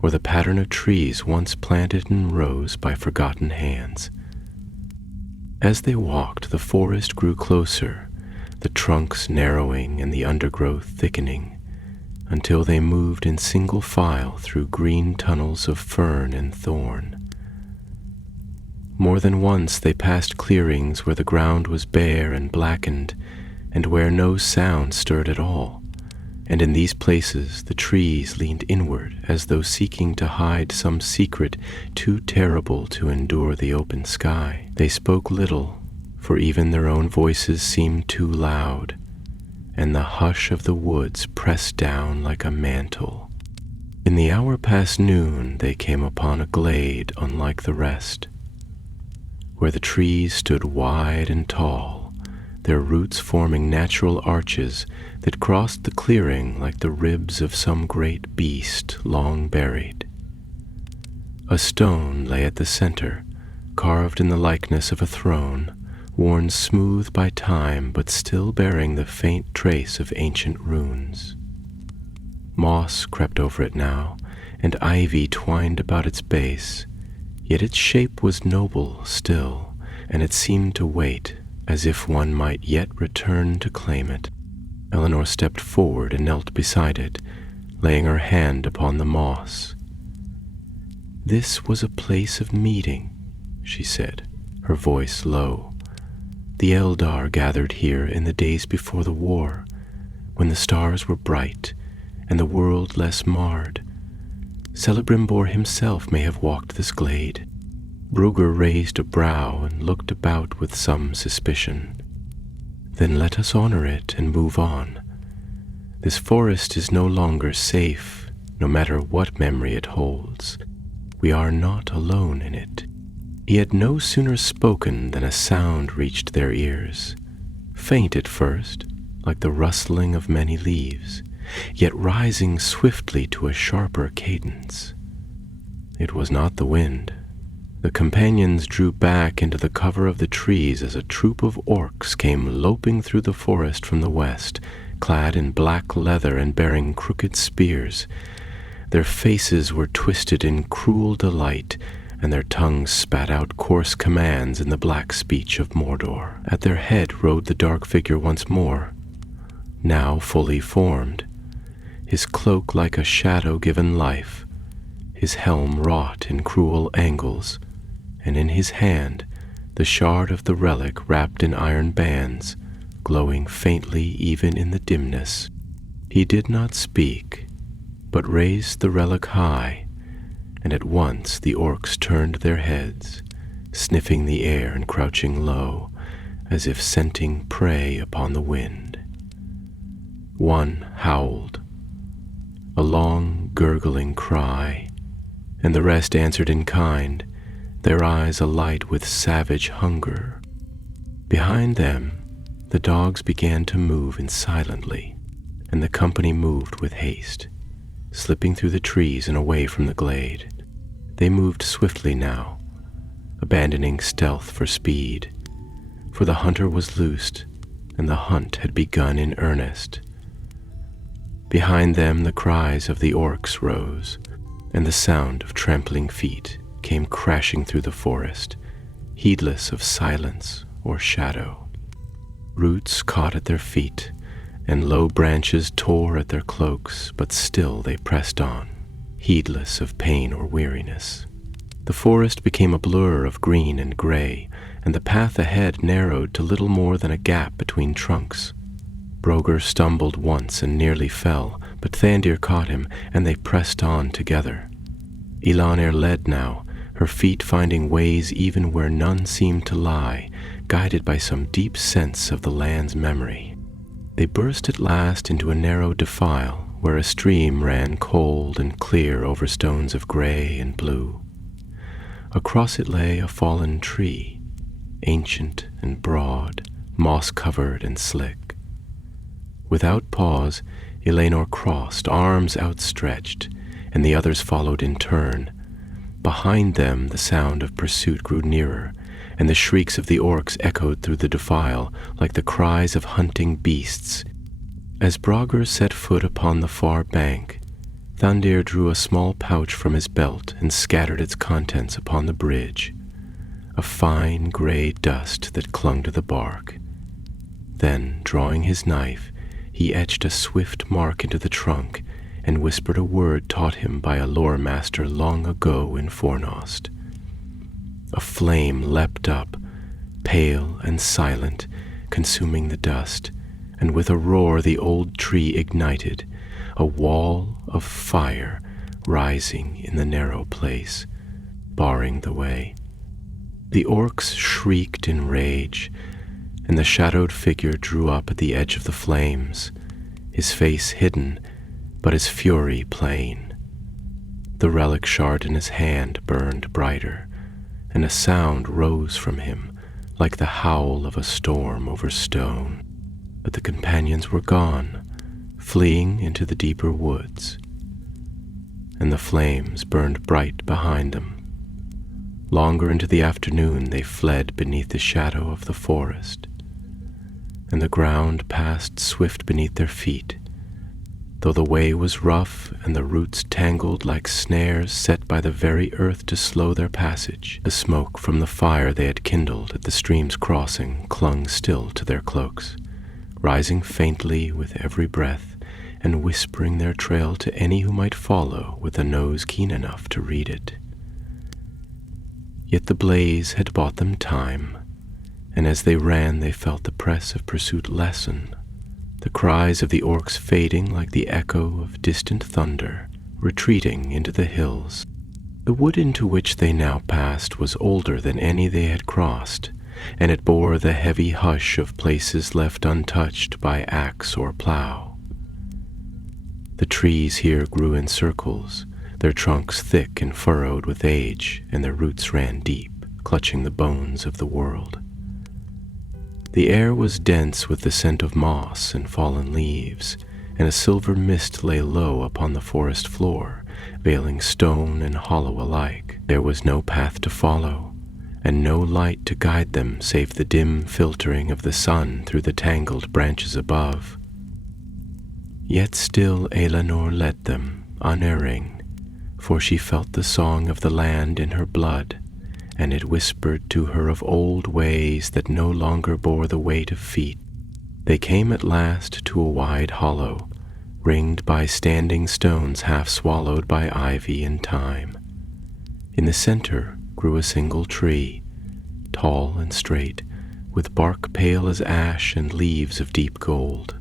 or the pattern of trees once planted in rows by forgotten hands. As they walked, the forest grew closer, the trunks narrowing and the undergrowth thickening, until they moved in single file through green tunnels of fern and thorn. More than once they passed clearings where the ground was bare and blackened, and where no sound stirred at all, and in these places the trees leaned inward as though seeking to hide some secret too terrible to endure the open sky. They spoke little, for even their own voices seemed too loud, and the hush of the woods pressed down like a mantle. In the hour past noon they came upon a glade unlike the rest, where the trees stood wide and tall, their roots forming natural arches that crossed the clearing like the ribs of some great beast long buried. A stone lay at the center, carved in the likeness of a throne, worn smooth by time but still bearing the faint trace of ancient runes. Moss crept over it now, and ivy twined about its base, yet its shape was noble still, and it seemed to wait, as if one might yet return to claim it. Eleanor stepped forward and knelt beside it, laying her hand upon the moss. "This was a place of meeting," she said, her voice low. "The Eldar gathered here in the days before the war, when the stars were bright and the world less marred. Celebrimbor himself may have walked this glade." Brugr raised a brow and looked about with some suspicion. "Then let us honor it and move on. This forest is no longer safe, no matter what memory it holds. We are not alone in it." He had no sooner spoken than a sound reached their ears, faint at first, like the rustling of many leaves, yet rising swiftly to a sharper cadence. It was not the wind. The companions drew back into the cover of the trees as a troop of orcs came loping through the forest from the west, clad in black leather and bearing crooked spears. Their faces were twisted in cruel delight, and their tongues spat out coarse commands in the black speech of Mordor. At their head rode the dark figure once more, now fully formed, his cloak like a shadow given life, his helm wrought in cruel angles, and in his hand the shard of the relic wrapped in iron bands, glowing faintly even in the dimness. He did not speak, but raised the relic high, and at once the orcs turned their heads, sniffing the air and crouching low, as if scenting prey upon the wind. One howled, a long gurgling cry, and the rest answered in kind, their eyes alight with savage hunger. Behind them, the dogs began to move in silently, and the company moved with haste, slipping through the trees and away from the glade. They moved swiftly now, abandoning stealth for speed, for the hunter was loosed, and the hunt had begun in earnest. Behind them the cries of the orcs rose, and the sound of trampling feet came crashing through the forest, heedless of silence or shadow. Roots caught at their feet, and low branches tore at their cloaks, but still they pressed on, heedless of pain or weariness. The forest became a blur of green and gray, and the path ahead narrowed to little more than a gap between trunks. Brogr stumbled once and nearly fell, but Thandir caught him, and they pressed on together. Elanir led now, her feet finding ways even where none seemed to lie, guided by some deep sense of the land's memory. They burst at last into a narrow defile, where a stream ran cold and clear over stones of gray and blue. Across it lay a fallen tree, ancient and broad, moss-covered and slick. Without pause, Elanor crossed, arms outstretched, and the others followed in turn. Behind them the sound of pursuit grew nearer, and the shrieks of the orcs echoed through the defile like the cries of hunting beasts. As Brogger set foot upon the far bank, Thandir drew a small pouch from his belt and scattered its contents upon the bridge, a fine gray dust that clung to the bark. Then, drawing his knife, he etched a swift mark into the trunk and whispered a word taught him by a lore master long ago in Fornost. A flame leapt up, pale and silent, consuming the dust, and with a roar the old tree ignited, a wall of fire rising in the narrow place, barring the way. The orcs shrieked in rage, and the shadowed figure drew up at the edge of the flames, his face hidden, but his fury plain. The relic shard in his hand burned brighter, and a sound rose from him like the howl of a storm over stone. But the companions were gone, fleeing into the deeper woods, and the flames burned bright behind them. Longer into the afternoon they fled beneath the shadow of the forest, and the ground passed swift beneath their feet, though the way was rough and the roots tangled like snares set by the very earth to slow their passage. The smoke from the fire they had kindled at the stream's crossing clung still to their cloaks, rising faintly with every breath and whispering their trail to any who might follow with a nose keen enough to read it. Yet the blaze had bought them time, and as they ran they felt the press of pursuit lessen, the cries of the orcs fading like the echo of distant thunder, retreating into the hills. The wood into which they now passed was older than any they had crossed, and it bore the heavy hush of places left untouched by axe or plow. The trees here grew in circles, their trunks thick and furrowed with age, and their roots ran deep, clutching the bones of the world. The air was dense with the scent of moss and fallen leaves, and a silver mist lay low upon the forest floor, veiling stone and hollow alike. There was no path to follow, and no light to guide them save the dim filtering of the sun through the tangled branches above. Yet still Elenor led them, unerring, for she felt the song of the land in her blood, and it whispered to her of old ways that no longer bore the weight of feet. They came at last to a wide hollow, ringed by standing stones half swallowed by ivy and thyme. In the center grew a single tree, tall and straight, with bark pale as ash and leaves of deep gold.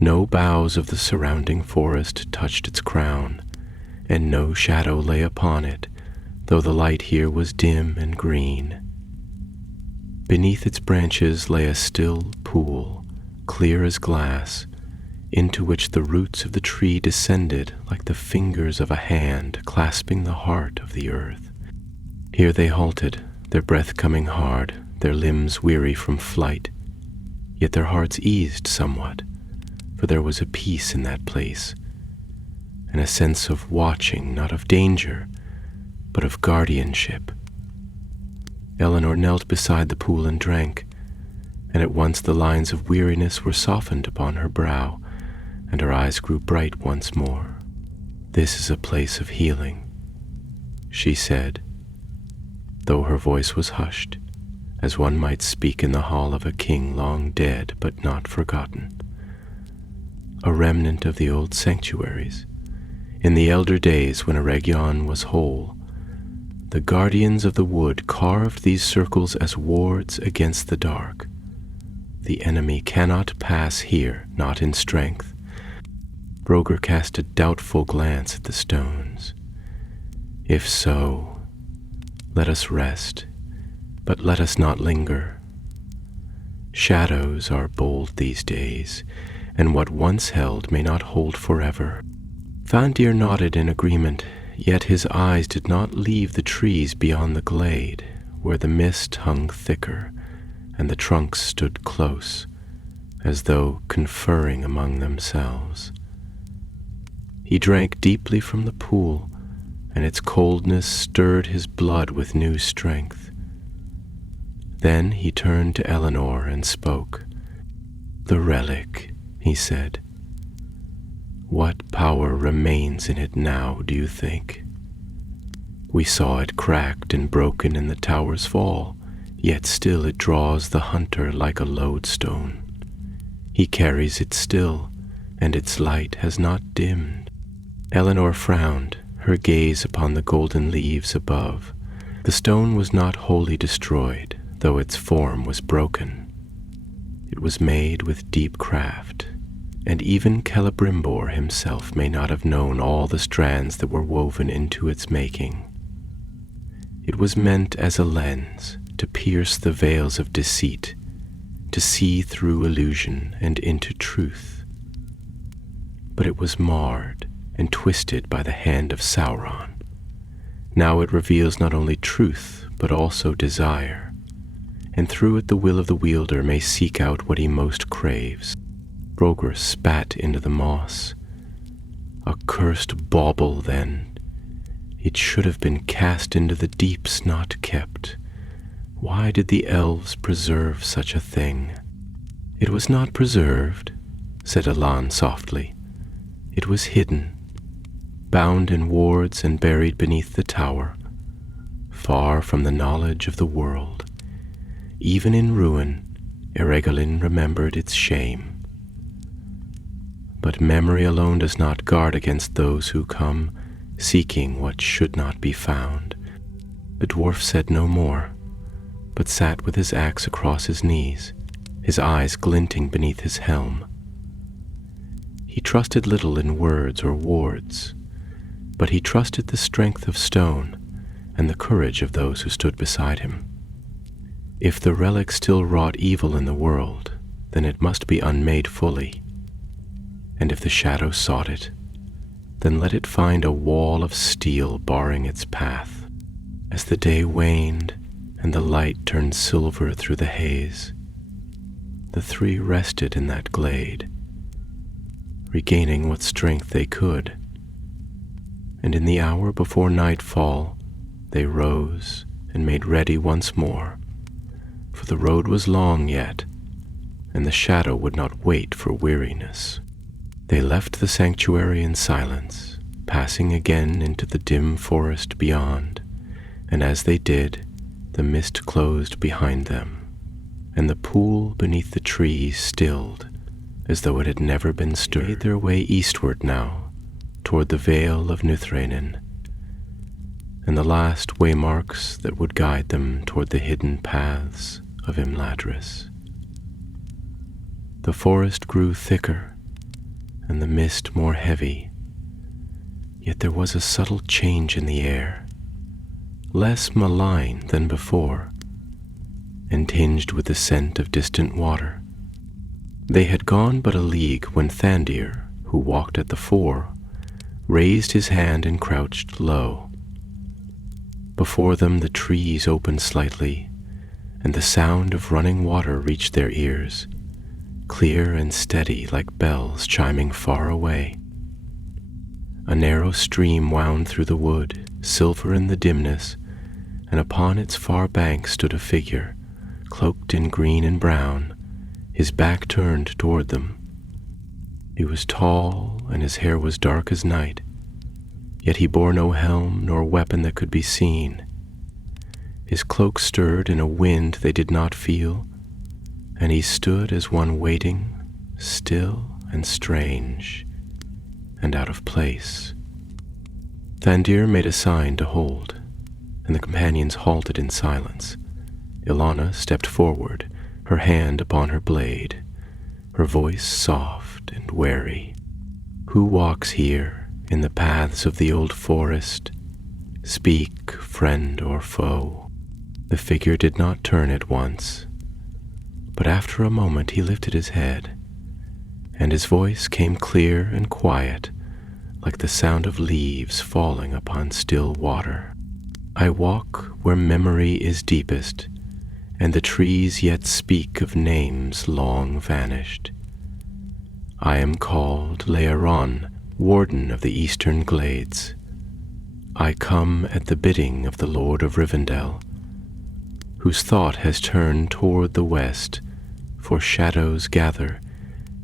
No boughs of the surrounding forest touched its crown, and no shadow lay upon it, though the light here was dim and green. Beneath its branches lay a still pool, clear as glass, into which the roots of the tree descended like the fingers of a hand clasping the heart of the earth. Here they halted, their breath coming hard, their limbs weary from flight, yet their hearts eased somewhat, for there was a peace in that place, and a sense of watching, not of danger, but of guardianship. Elenor knelt beside the pool and drank, and at once the lines of weariness were softened upon her brow, and her eyes grew bright once more. "This is a place of healing," she said, though her voice was hushed, as one might speak in the hall of a king long dead but not forgotten. A remnant of the old sanctuaries. In the elder days when Eregion was whole, the guardians of the wood carved these circles as wards against the dark. The enemy cannot pass here, not in strength. Broger cast a doubtful glance at the stones. If so, let us rest, but let us not linger. Shadows are bold these days, and what once held may not hold forever. Thandir nodded in agreement, yet his eyes did not leave the trees beyond the glade, where the mist hung thicker, and the trunks stood close, as though conferring among themselves. He drank deeply from the pool, and its coldness stirred his blood with new strength. Then he turned to Eleanor and spoke. "The relic," he said. "What power remains in it now, do you think? We saw it cracked and broken in the tower's fall, yet still it draws the hunter like a lodestone. He carries it still, and its light has not dimmed." Eleanor frowned, her gaze upon the golden leaves above. The stone was not wholly destroyed, though its form was broken. It was made with deep craft, and even Celebrimbor himself may not have known all the strands that were woven into its making. It was meant as a lens to pierce the veils of deceit, to see through illusion and into truth. But it was marred and twisted by the hand of Sauron. Now it reveals not only truth, but also desire, and through it the will of the wielder may seek out what he most craves. Brogr spat into the moss. "A cursed bauble, then. It should have been cast into the deeps, not kept. Why did the elves preserve such a thing?" "It was not preserved," said Elan softly. "It was hidden, bound in wards and buried beneath the tower, far from the knowledge of the world. Even in ruin, Eregion remembered its shame. But memory alone does not guard against those who come seeking what should not be found." The dwarf said no more, but sat with his axe across his knees, his eyes glinting beneath his helm. He trusted little in words or wards, but he trusted the strength of stone and the courage of those who stood beside him. If the relic still wrought evil in the world, then it must be unmade fully. And if the shadow sought it, then let it find a wall of steel barring its path. As the day waned and the light turned silver through the haze, the three rested in that glade, regaining what strength they could. And in the hour before nightfall, they rose and made ready once more, for the road was long yet, and the shadow would not wait for weariness. They left the sanctuary in silence, passing again into the dim forest beyond, and as they did, the mist closed behind them, and the pool beneath the trees stilled as though it had never been stirred. They made their way eastward now, toward the Vale of Nuthranen, and the last waymarks that would guide them toward the hidden paths of Imladris. The forest grew thicker, and the mist more heavy, yet there was a subtle change in the air, less malign than before, and tinged with the scent of distant water. They had gone but a league when Thandir, who walked at the fore, raised his hand and crouched low. Before them the trees opened slightly, and the sound of running water reached their ears, clear and steady like bells chiming far away. A narrow stream wound through the wood, silver in the dimness, and upon its far bank stood a figure, cloaked in green and brown, his back turned toward them. He was tall, and his hair was dark as night, yet he bore no helm nor weapon that could be seen. His cloak stirred in a wind they did not feel, and he stood as one waiting, still and strange, and out of place. Thandir made a sign to hold, and the companions halted in silence. Ilana stepped forward, her hand upon her blade, her voice soft and wary. "Who walks here in the paths of the old forest? Speak, friend or foe." The figure did not turn at once, but after a moment he lifted his head, and his voice came clear and quiet, like the sound of leaves falling upon still water. "I walk where memory is deepest, and the trees yet speak of names long vanished. I am called Learon, warden of the eastern glades. I come at the bidding of the Lord of Rivendell, whose thought has turned toward the west, for shadows gather,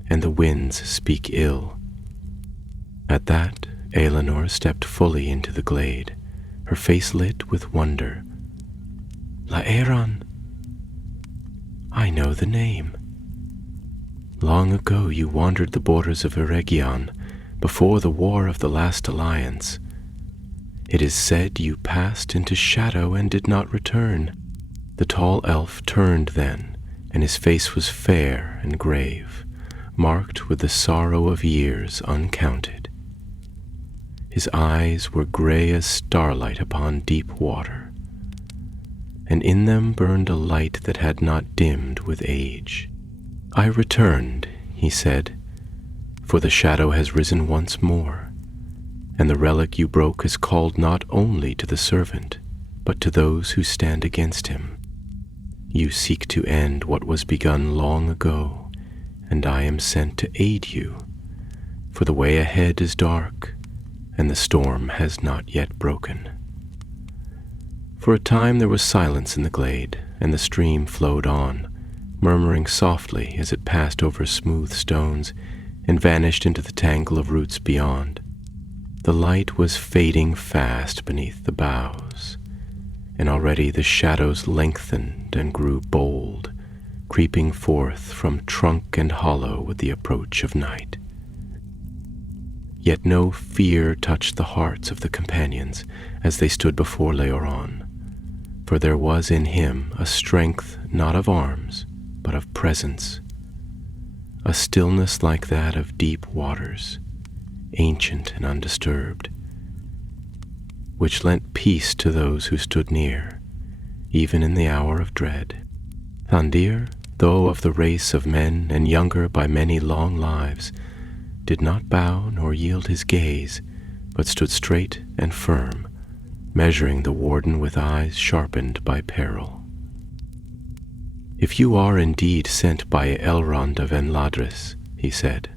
and the winds speak ill. At that, Elenor stepped fully into the glade, her face lit with wonder. Laeron! I know the name. Long ago you wandered the borders of Eregion, before the war of the last alliance. It is said you passed into shadow and did not return. The tall elf turned then, and his face was fair and grave, marked with the sorrow of years uncounted. His eyes were gray as starlight upon deep water, and in them burned a light that had not dimmed with age. I returned, he said, for the shadow has risen once more, and the relic you broke is called not only to the servant, but to those who stand against him. You seek to end what was begun long ago, and I am sent to aid you, for the way ahead is dark, and the storm has not yet broken. For a time there was silence in the glade, and the stream flowed on, murmuring softly as it passed over smooth stones and vanished into the tangle of roots beyond. The light was fading fast beneath the boughs, and already the shadows lengthened and grew bold, creeping forth from trunk and hollow with the approach of night. Yet no fear touched the hearts of the companions as they stood before Laeron, for there was in him a strength not of arms, but of presence, a stillness like that of deep waters, ancient and undisturbed, which lent peace to those who stood near, even in the hour of dread. Thandir, though of the race of men and younger by many long lives, did not bow nor yield his gaze, but stood straight and firm, measuring the warden with eyes sharpened by peril. If you are indeed sent by Elrond of Enladris, he said,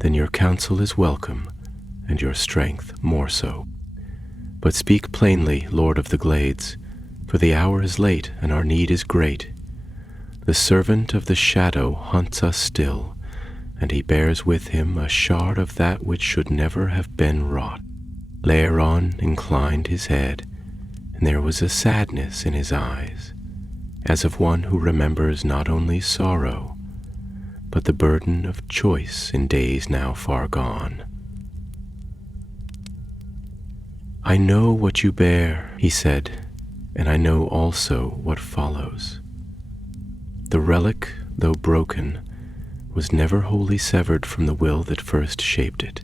then your counsel is welcome, and your strength more so. But speak plainly, Lord of the Glades, for the hour is late and our need is great. The servant of the shadow hunts us still, and he bears with him a shard of that which should never have been wrought. Laeron inclined his head, and there was a sadness in his eyes, as of one who remembers not only sorrow, but the burden of choice in days now far gone. I know what you bear, he said, and I know also what follows. The relic, though broken, was never wholly severed from the will that first shaped it.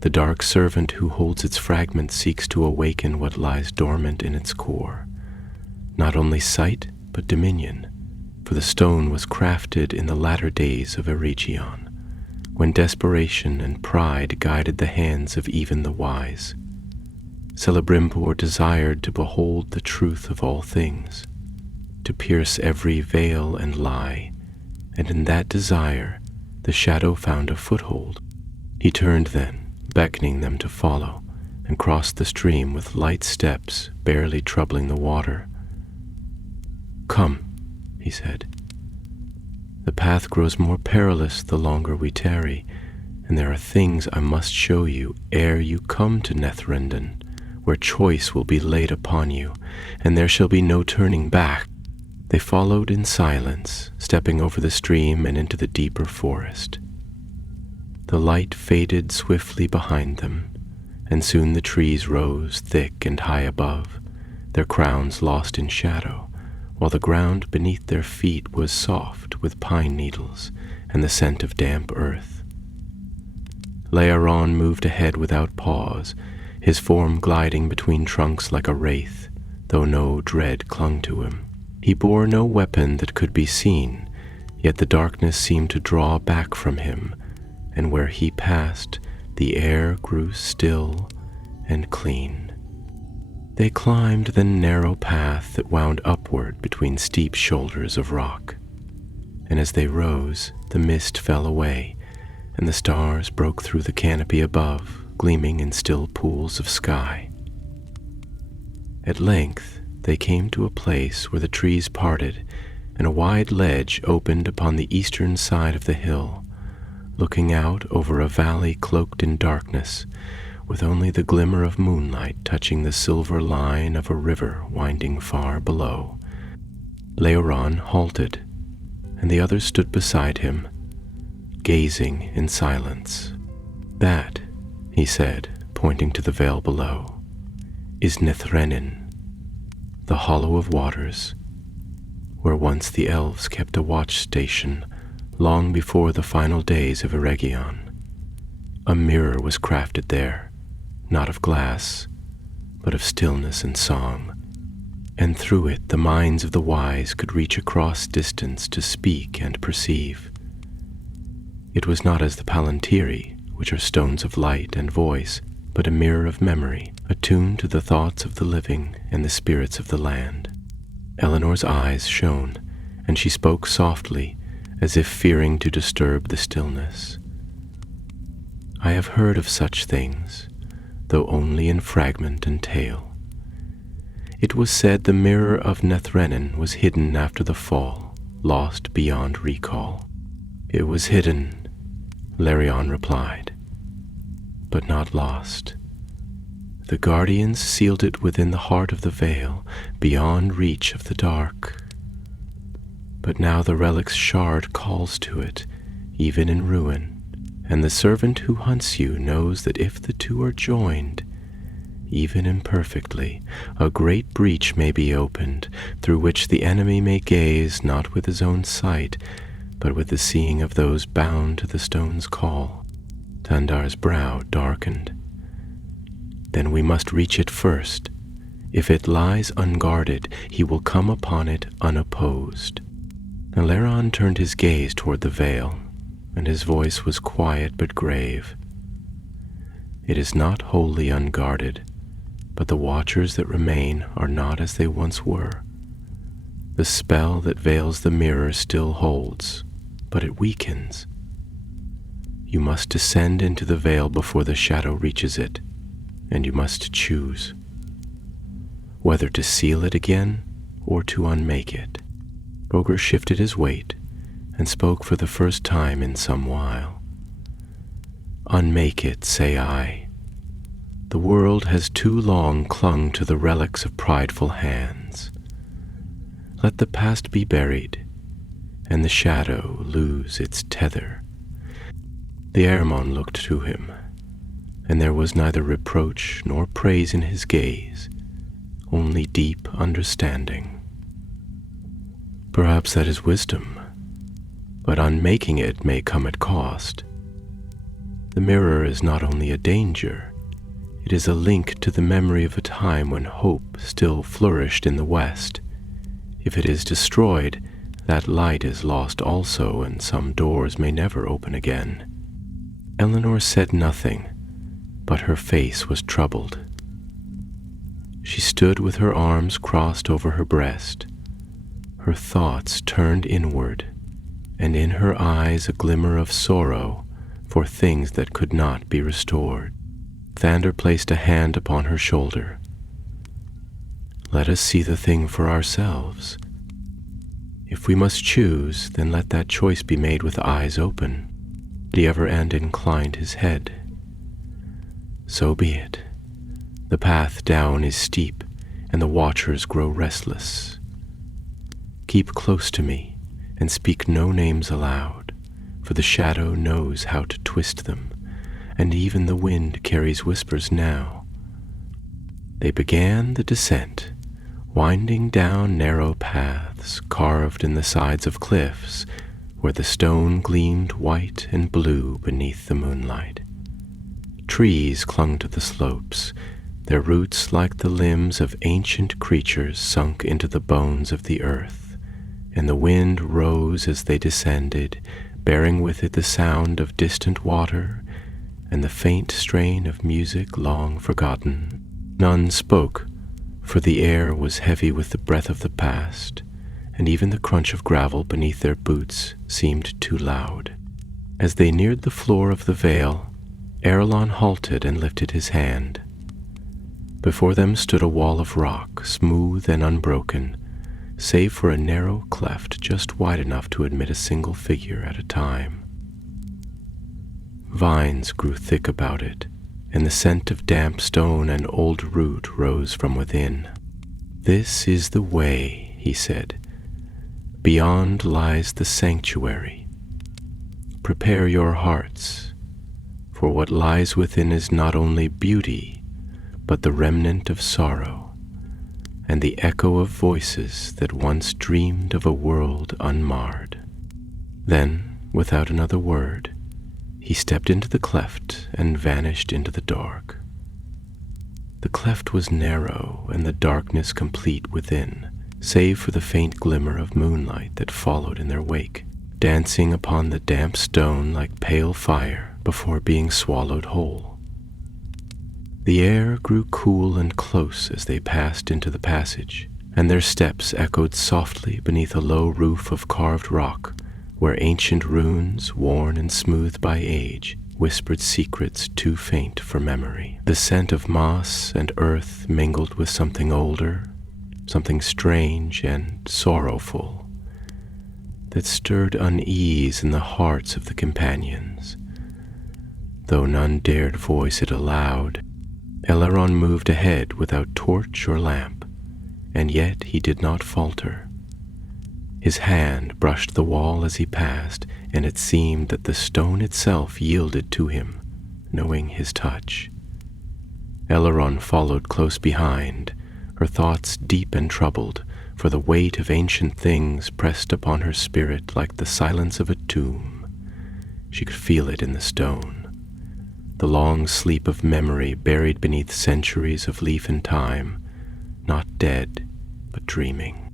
The dark servant who holds its fragment seeks to awaken what lies dormant in its core, not only sight, but dominion, for the stone was crafted in the latter days of Eregion, when desperation and pride guided the hands of even the wise. Celebrimbor desired to behold the truth of all things, to pierce every veil and lie, and in that desire the shadow found a foothold. He turned then, beckoning them to follow, and crossed the stream with light steps barely troubling the water. Come, he said. The path grows more perilous the longer we tarry, and there are things I must show you ere you come to Nethrendon, where choice will be laid upon you, and there shall be no turning back. They followed in silence, stepping over the stream and into the deeper forest. The light faded swiftly behind them, and soon the trees rose thick and high above, their crowns lost in shadow, while the ground beneath their feet was soft with pine needles and the scent of damp earth. Laeron moved ahead without pause, his form gliding between trunks like a wraith, though no dread clung to him. He bore no weapon that could be seen, yet the darkness seemed to draw back from him, and where he passed, the air grew still and clean. They climbed the narrow path that wound upward between steep shoulders of rock, and as they rose, the mist fell away, and the stars broke through the canopy above, gleaming in still pools of sky. At length, they came to a place where the trees parted and a wide ledge opened upon the eastern side of the hill, looking out over a valley cloaked in darkness, with only the glimmer of moonlight touching the silver line of a river winding far below. Leoran halted, and the others stood beside him, gazing in silence. "That," he said, pointing to the vale below, "is Nithrenin, the Hollow of Waters, where once the elves kept a watch station long before the final days of Eregion. A mirror was crafted there, not of glass, but of stillness and song, and through it the minds of the wise could reach across distance to speak and perceive. It was not as the Palantiri, which are stones of light and voice, but a mirror of memory, attuned to the thoughts of the living and the spirits of the land." Eleanor's eyes shone, and she spoke softly, as if fearing to disturb the stillness. "I have heard of such things, though only in fragment and tale. It was said the mirror of Nithrenin was hidden after the fall, lost beyond recall." "It was hidden," Larion replied, "but not lost. The guardians sealed it within the heart of the vale, beyond reach of the dark. But now the relic's shard calls to it, even in ruin, and the servant who hunts you knows that if the two are joined, even imperfectly, a great breach may be opened, through which the enemy may gaze not with his own sight, but with the seeing of those bound to the stone's call." Tandar's brow darkened. "Then we must reach it first. If it lies unguarded, he will come upon it unopposed." Larion turned his gaze toward the vale, and his voice was quiet but grave. "It is not wholly unguarded, but the watchers that remain are not as they once were. The spell that veils the mirror still holds, but it weakens. You must descend into the vale before the shadow reaches it, and you must choose whether to seal it again or to unmake it." Boger shifted his weight and spoke for the first time in some while. "Unmake it, say I. The world has too long clung to the relics of prideful hands. Let the past be buried, and the shadow lose its tether." The Eregion looked to him, and there was neither reproach nor praise in his gaze, only deep understanding. "Perhaps that is wisdom, but unmaking it may come at cost. The mirror is not only a danger, it is a link to the memory of a time when hope still flourished in the West. If it is destroyed, that light is lost also, and some doors may never open again." Eleanor said nothing, but her face was troubled. She stood with her arms crossed over her breast, her thoughts turned inward, and in her eyes a glimmer of sorrow for things that could not be restored. Thander placed a hand upon her shoulder. "Let us see the thing for ourselves. If we must choose, then let that choice be made with eyes open." The Everend inclined his head. "So be it. The path down is steep, and the watchers grow restless. Keep close to me, and speak no names aloud, for the shadow knows how to twist them, and even the wind carries whispers now." They began the descent, winding down narrow paths carved in the sides of cliffs, where the stone gleamed white and blue beneath the moonlight. Trees clung to the slopes, their roots like the limbs of ancient creatures sunk into the bones of the earth, and the wind rose as they descended, bearing with it the sound of distant water and the faint strain of music long forgotten. None spoke, for the air was heavy with the breath of the past, and even the crunch of gravel beneath their boots seemed too loud. As they neared the floor of the vale, Erelon halted and lifted his hand. Before them stood a wall of rock, smooth and unbroken, save for a narrow cleft just wide enough to admit a single figure at a time. Vines grew thick about it, and the scent of damp stone and old root rose from within. "This is the way," he said. "Beyond lies the sanctuary. Prepare your hearts, for what lies within is not only beauty, but the remnant of sorrow, and the echo of voices that once dreamed of a world unmarred." Then, without another word, he stepped into the cleft and vanished into the dark. The cleft was narrow and the darkness complete within, save for the faint glimmer of moonlight that followed in their wake, dancing upon the damp stone like pale fire before being swallowed whole. The air grew cool and close as they passed into the passage, and their steps echoed softly beneath a low roof of carved rock, where ancient runes, worn and smoothed by age, whispered secrets too faint for memory. The scent of moss and earth mingled with something older, something strange and sorrowful, that stirred unease in the hearts of the companions. Though none dared voice it aloud, Eregion moved ahead without torch or lamp, and yet he did not falter. His hand brushed the wall as he passed, and it seemed that the stone itself yielded to him, knowing his touch. Eregion followed close behind, her thoughts deep and troubled, for the weight of ancient things pressed upon her spirit like the silence of a tomb. She could feel it in the stone, the long sleep of memory buried beneath centuries of leaf and time, not dead, but dreaming.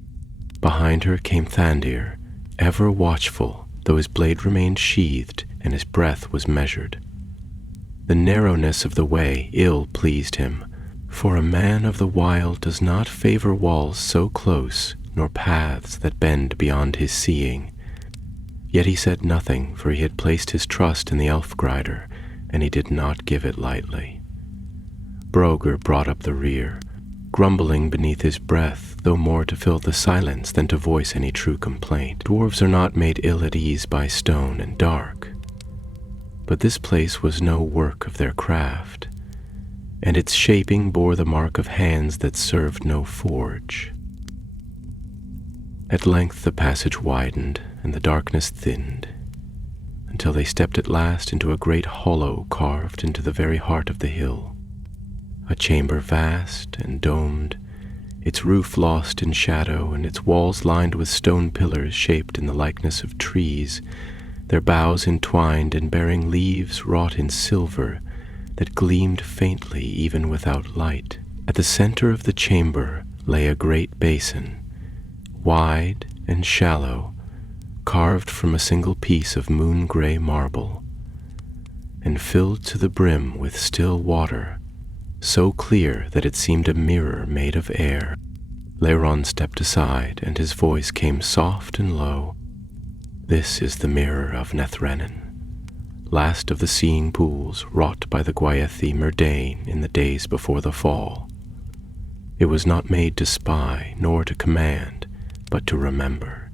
Behind her came Thandir, ever watchful, though his blade remained sheathed and his breath was measured. The narrowness of the way ill pleased him, for a man of the wild does not favor walls so close, nor paths that bend beyond his seeing. Yet he said nothing, for he had placed his trust in the elf-grider, and he did not give it lightly. Broger brought up the rear, grumbling beneath his breath, though more to fill the silence than to voice any true complaint. Dwarves are not made ill at ease by stone and dark. But this place was no work of their craft, and its shaping bore the mark of hands that served no forge. At length the passage widened, and the darkness thinned, until they stepped at last into a great hollow carved into the very heart of the hill. A chamber vast and domed, its roof lost in shadow, and its walls lined with stone pillars shaped in the likeness of trees, their boughs entwined and bearing leaves wrought in silver that gleamed faintly even without light. At the center of the chamber lay a great basin, wide and shallow, carved from a single piece of moon-gray marble, and filled to the brim with still water, so clear that it seemed a mirror made of air. Eregion stepped aside, and his voice came soft and low. "This is the mirror of Nethrenin, last of the seeing pools wrought by the Gwayethi Myrdain in the days before the fall. It was not made to spy nor to command, but to remember,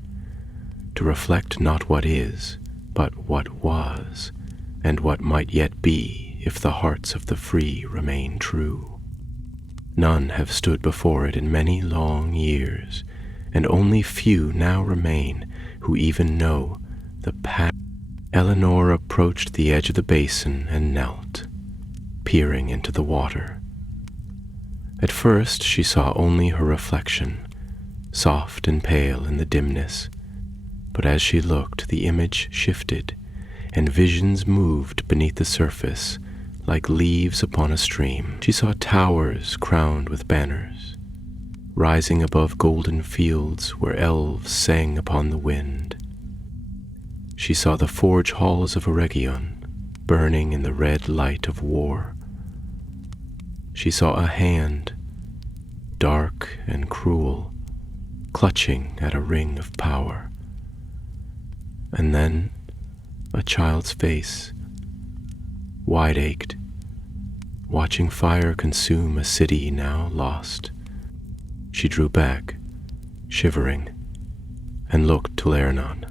to reflect not what is, but what was, and what might yet be if the hearts of the free remain true. None have stood before it in many long years, and only few now remain who even know the path." Eleanor approached the edge of the basin and knelt, peering into the water. At first she saw only her reflection, soft and pale in the dimness, but as she looked the image shifted, and visions moved beneath the surface like leaves upon a stream. She saw towers crowned with banners, rising above golden fields where elves sang upon the wind. She saw the forge halls of Eregion burning in the red light of war. She saw a hand, dark and cruel, clutching at a ring of power. And then a child's face, wide-ached, watching fire consume a city now lost. She drew back, shivering, and looked to Eregion.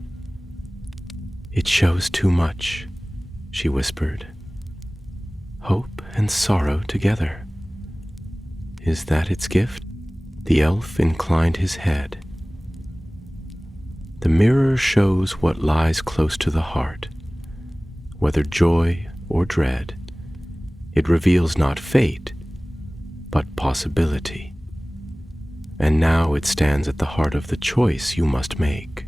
"It shows too much," she whispered. "Hope and sorrow together. Is that its gift?" The elf inclined his head. "The mirror shows what lies close to the heart, whether joy or dread. It reveals not fate, but possibility. And now it stands at the heart of the choice you must make."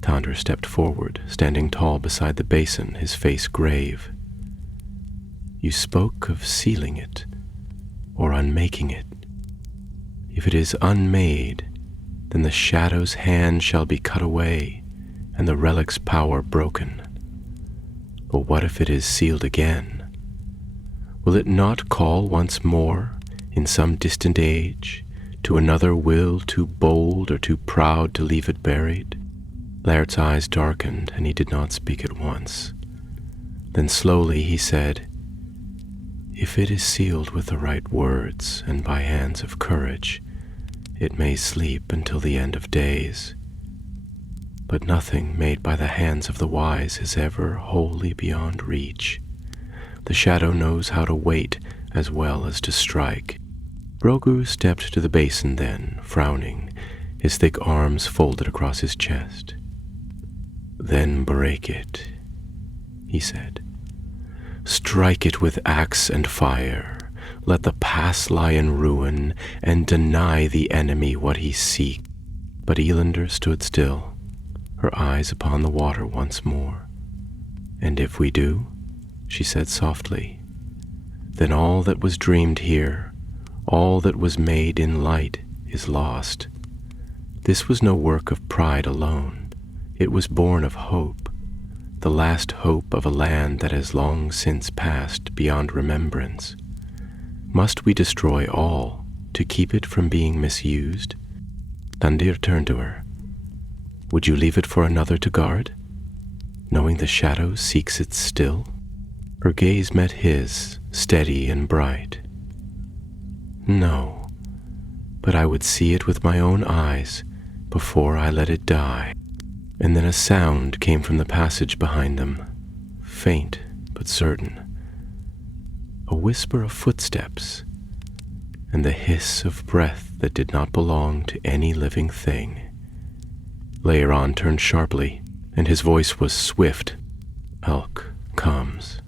Tandr stepped forward, standing tall beside the basin, his face grave. "You spoke of sealing it, or unmaking it. If it is unmade, then the shadow's hand shall be cut away, and the relic's power broken. But what if it is sealed again? Will it not call once more, in some distant age, to another will too bold or too proud to leave it buried?" Laird's eyes darkened, and he did not speak at once. Then slowly he said, "If it is sealed with the right words and by hands of courage, it may sleep until the end of days. But nothing made by the hands of the wise is ever wholly beyond reach. The shadow knows how to wait as well as to strike." Brogu stepped to the basin then, frowning, his thick arms folded across his chest. "Then break it," he said. "Strike it with axe and fire. Let the pass lie in ruin, and deny the enemy what he seeks." But Elander stood still, her eyes upon the water once more. "And if we do," she said softly, "then all that was dreamed here, all that was made in light, is lost. This was no work of pride alone. It was born of hope, the last hope of a land that has long since passed beyond remembrance. Must we destroy all to keep it from being misused?" Tandr turned to her. "Would you leave it for another to guard, knowing the shadow seeks it still?" Her gaze met his, steady and bright. "No, but I would see it with my own eyes before I let it die." And then a sound came from the passage behind them, faint but certain. A whisper of footsteps, and the hiss of breath that did not belong to any living thing. Eregion turned sharply, and his voice was swift. "Elk comes.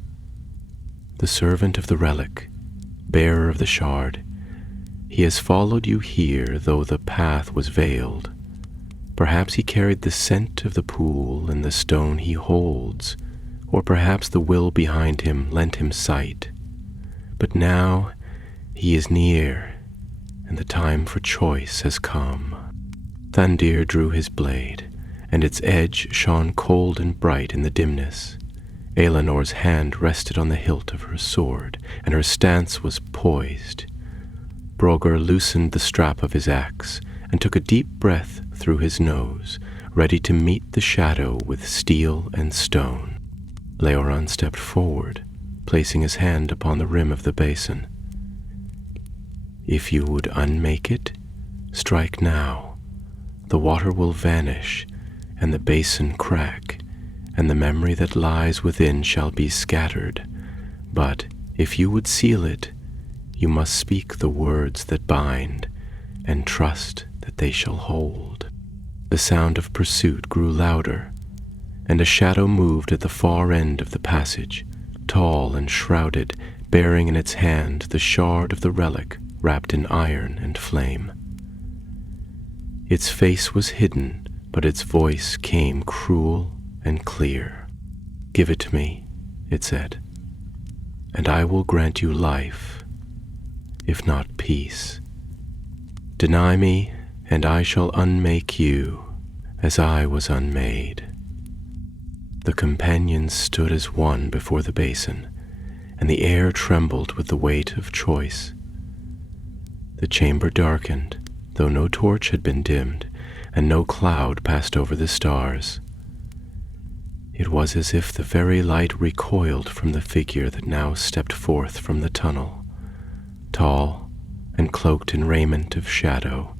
The servant of the relic, bearer of the shard. He has followed you here, though the path was veiled. Perhaps he carried the scent of the pool and the stone he holds, or perhaps the will behind him lent him sight. But now he is near, and the time for choice has come." Tandr drew his blade, and its edge shone cold and bright in the dimness. Eleanor's hand rested on the hilt of her sword, and her stance was poised. Brogur loosened the strap of his axe and took a deep breath through his nose, ready to meet the shadow with steel and stone. Eregion stepped forward, placing his hand upon the rim of the basin. "If you would unmake it, strike now. The water will vanish, and the basin crack, and the memory that lies within shall be scattered. But if you would seal it, you must speak the words that bind, and trust that they shall hold." The sound of pursuit grew louder, and a shadow moved at the far end of the passage, tall and shrouded, bearing in its hand the shard of the relic wrapped in iron and flame. Its face was hidden, but its voice came cruel and clear. "Give it to me," it said, "and I will grant you life, if not peace. Deny me, and I shall unmake you, as I was unmade." The companions stood as one before the basin, and the air trembled with the weight of choice. The chamber darkened, though no torch had been dimmed, and no cloud passed over the stars. It was as if the very light recoiled from the figure that now stepped forth from the tunnel, tall and cloaked in raiment of shadow,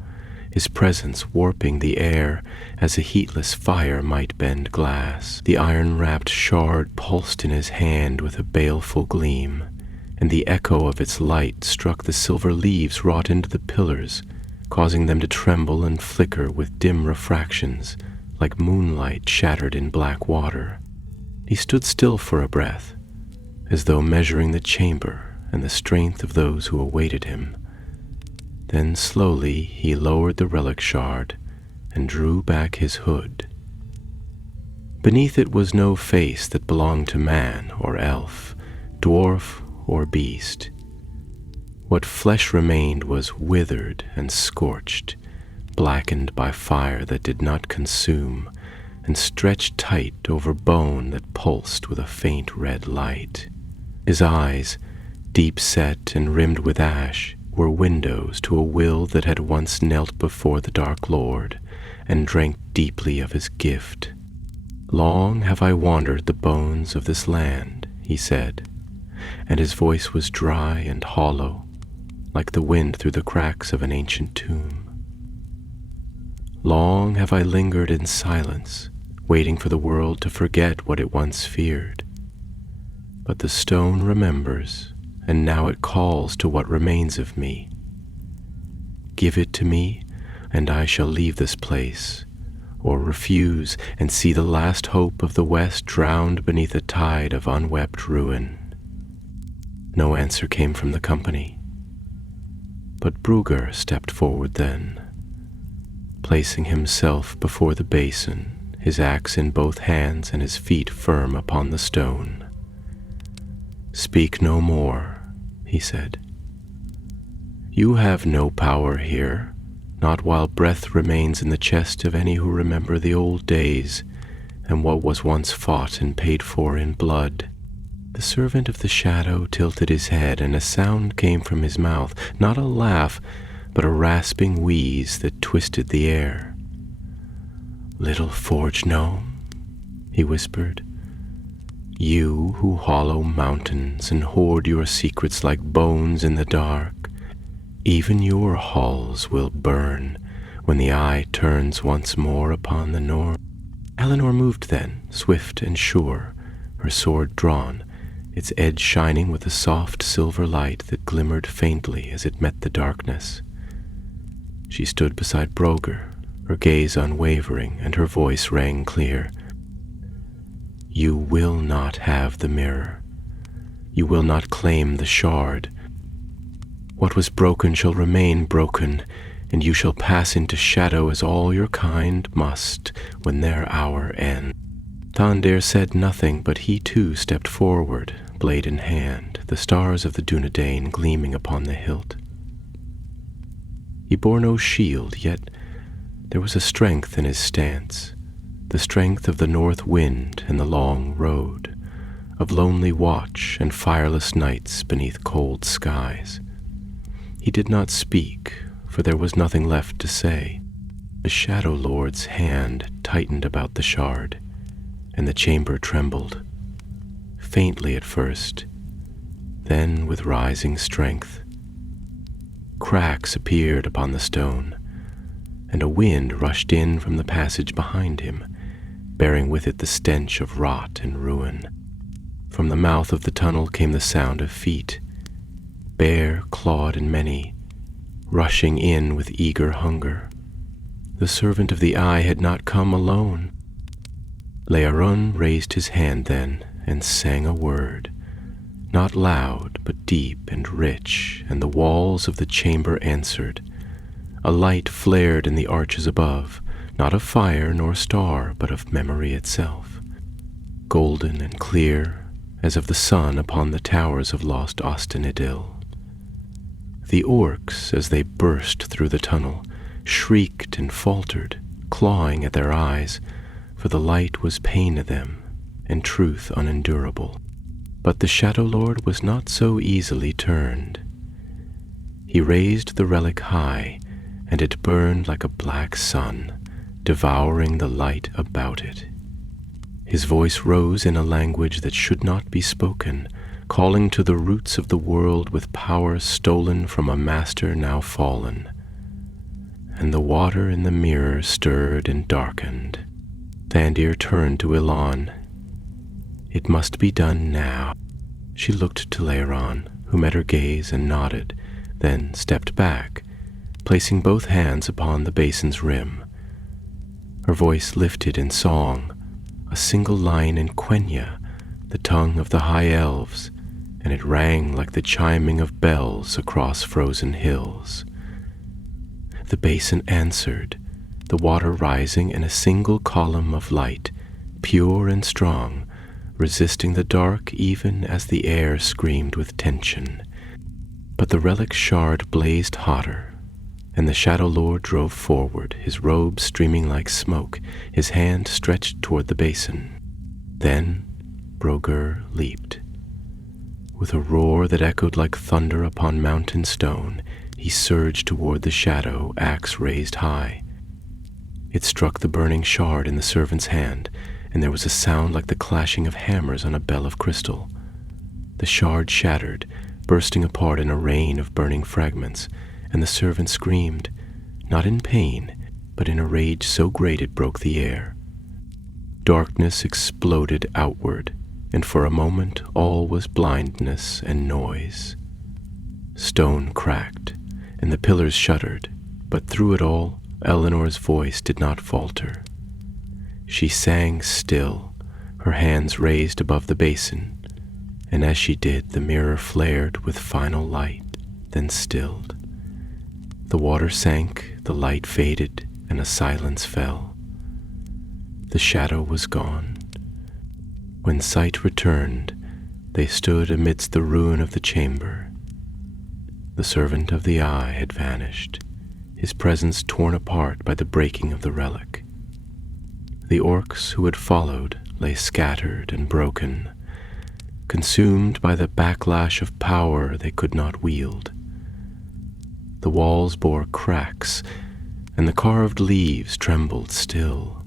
his presence warping the air as a heatless fire might bend glass. The iron-wrapped shard pulsed in his hand with a baleful gleam, and the echo of its light struck the silver leaves wrought into the pillars, causing them to tremble and flicker with dim refractions, like moonlight shattered in black water. He stood still for a breath, as though measuring the chamber and the strength of those who awaited him. Then slowly he lowered the relic shard and drew back his hood. Beneath it was no face that belonged to man or elf, dwarf or beast. What flesh remained was withered and scorched, blackened by fire that did not consume, and stretched tight over bone that pulsed with a faint red light. His eyes, deep set and rimmed with ash, were windows to a will that had once knelt before the Dark Lord and drank deeply of his gift. "Long have I wandered the bones of this land," he said, and his voice was dry and hollow, like the wind through the cracks of an ancient tomb. "Long have I lingered in silence, waiting for the world to forget what it once feared. But the stone remembers, and now it calls to what remains of me. Give it to me, and I shall leave this place, or refuse and see the last hope of the West drowned beneath a tide of unwept ruin." No answer came from the company, but Brugr stepped forward then, placing himself before the basin, his axe in both hands and his feet firm upon the stone. "Speak no more," he said. "You have no power here, not while breath remains in the chest of any who remember the old days and what was once fought and paid for in blood." The servant of the shadow tilted his head, and a sound came from his mouth, not a laugh, but a rasping wheeze that twisted the air. "Little forge gnome," he whispered, "you who hollow mountains and hoard your secrets like bones in the dark, even your halls will burn when the eye turns once more upon the north." Eleanor moved then, swift and sure, her sword drawn, its edge shining with a soft silver light that glimmered faintly as it met the darkness. She stood beside Brugr, her gaze unwavering, and her voice rang clear. "You will not have the mirror. You will not claim the shard. What was broken shall remain broken, and you shall pass into shadow as all your kind must when their hour ends." Thandir said nothing, but he too stepped forward, blade in hand, the stars of the Dunedain gleaming upon the hilt. He bore no shield, yet there was a strength in his stance, the strength of the north wind and the long road, of lonely watch and fireless nights beneath cold skies. He did not speak, for there was nothing left to say. The Shadow Lord's hand tightened about the shard, and the chamber trembled, faintly at first, then with rising strength. Cracks appeared upon the stone, and a wind rushed in from the passage behind him, bearing with it the stench of rot and ruin. From the mouth of the tunnel came the sound of feet, bare, clawed, and many, rushing in with eager hunger. The servant of the eye had not come alone. Learun raised his hand then and sang a word, not loud but deep and rich, and the walls of the chamber answered. A light flared in the arches above, not of fire nor star, but of memory itself, golden and clear as of the sun upon the towers of lost Ostenidil. The orcs, as they burst through the tunnel, shrieked and faltered, clawing at their eyes, for the light was pain to them, and truth unendurable. But the Shadow Lord was not so easily turned. He raised the relic high, and it burned like a black sun, devouring the light about it. His voice rose in a language that should not be spoken, calling to the roots of the world with power stolen from a master now fallen. And the water in the mirror stirred and darkened. Thandir turned to Ilan. It must be done now. She looked to Laeron, who met her gaze and nodded, then stepped back, placing both hands upon the basin's rim. Her voice lifted in song, a single line in Quenya, the tongue of the high elves, and it rang like the chiming of bells across frozen hills. The basin answered, the water rising in a single column of light, pure and strong, resisting the dark even as the air screamed with tension. But the relic shard blazed hotter, and the Shadow Lord drove forward, his robe streaming like smoke, his hand stretched toward the basin. Then Brogur leaped. With a roar that echoed like thunder upon mountain stone, he surged toward the shadow, axe raised high. It struck the burning shard in the servant's hand, and there was a sound like the clashing of hammers on a bell of crystal. The shard shattered, bursting apart in a rain of burning fragments, and the servant screamed, not in pain, but in a rage so great it broke the air. Darkness exploded outward, and for a moment all was blindness and noise. Stone cracked, and the pillars shuddered, but through it all, Eleanor's voice did not falter. She sang still, her hands raised above the basin, and as she did, the mirror flared with final light, then stilled. The water sank, the light faded, and a silence fell. The shadow was gone. When sight returned, they stood amidst the ruin of the chamber. The servant of the eye had vanished, his presence torn apart by the breaking of the relic. The orcs who had followed lay scattered and broken, consumed by the backlash of power they could not wield. The walls bore cracks, and the carved leaves trembled still.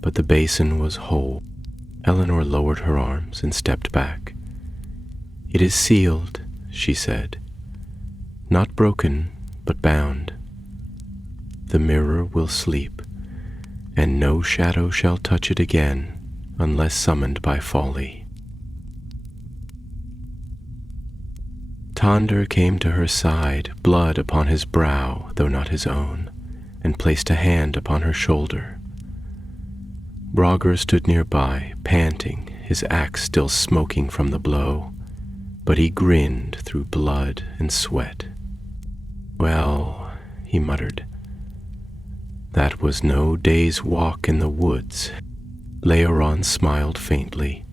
But the basin was whole. Eleanor lowered her arms and stepped back. "It is sealed," she said. "Not broken, but bound. The mirror will sleep, and no shadow shall touch it again unless summoned by folly." Tandr came to her side, blood upon his brow, though not his own, and placed a hand upon her shoulder. Brogur stood nearby, panting, his axe still smoking from the blow, but he grinned through blood and sweat. "Well," he muttered, "that was no day's walk in the woods." Laeron smiled faintly.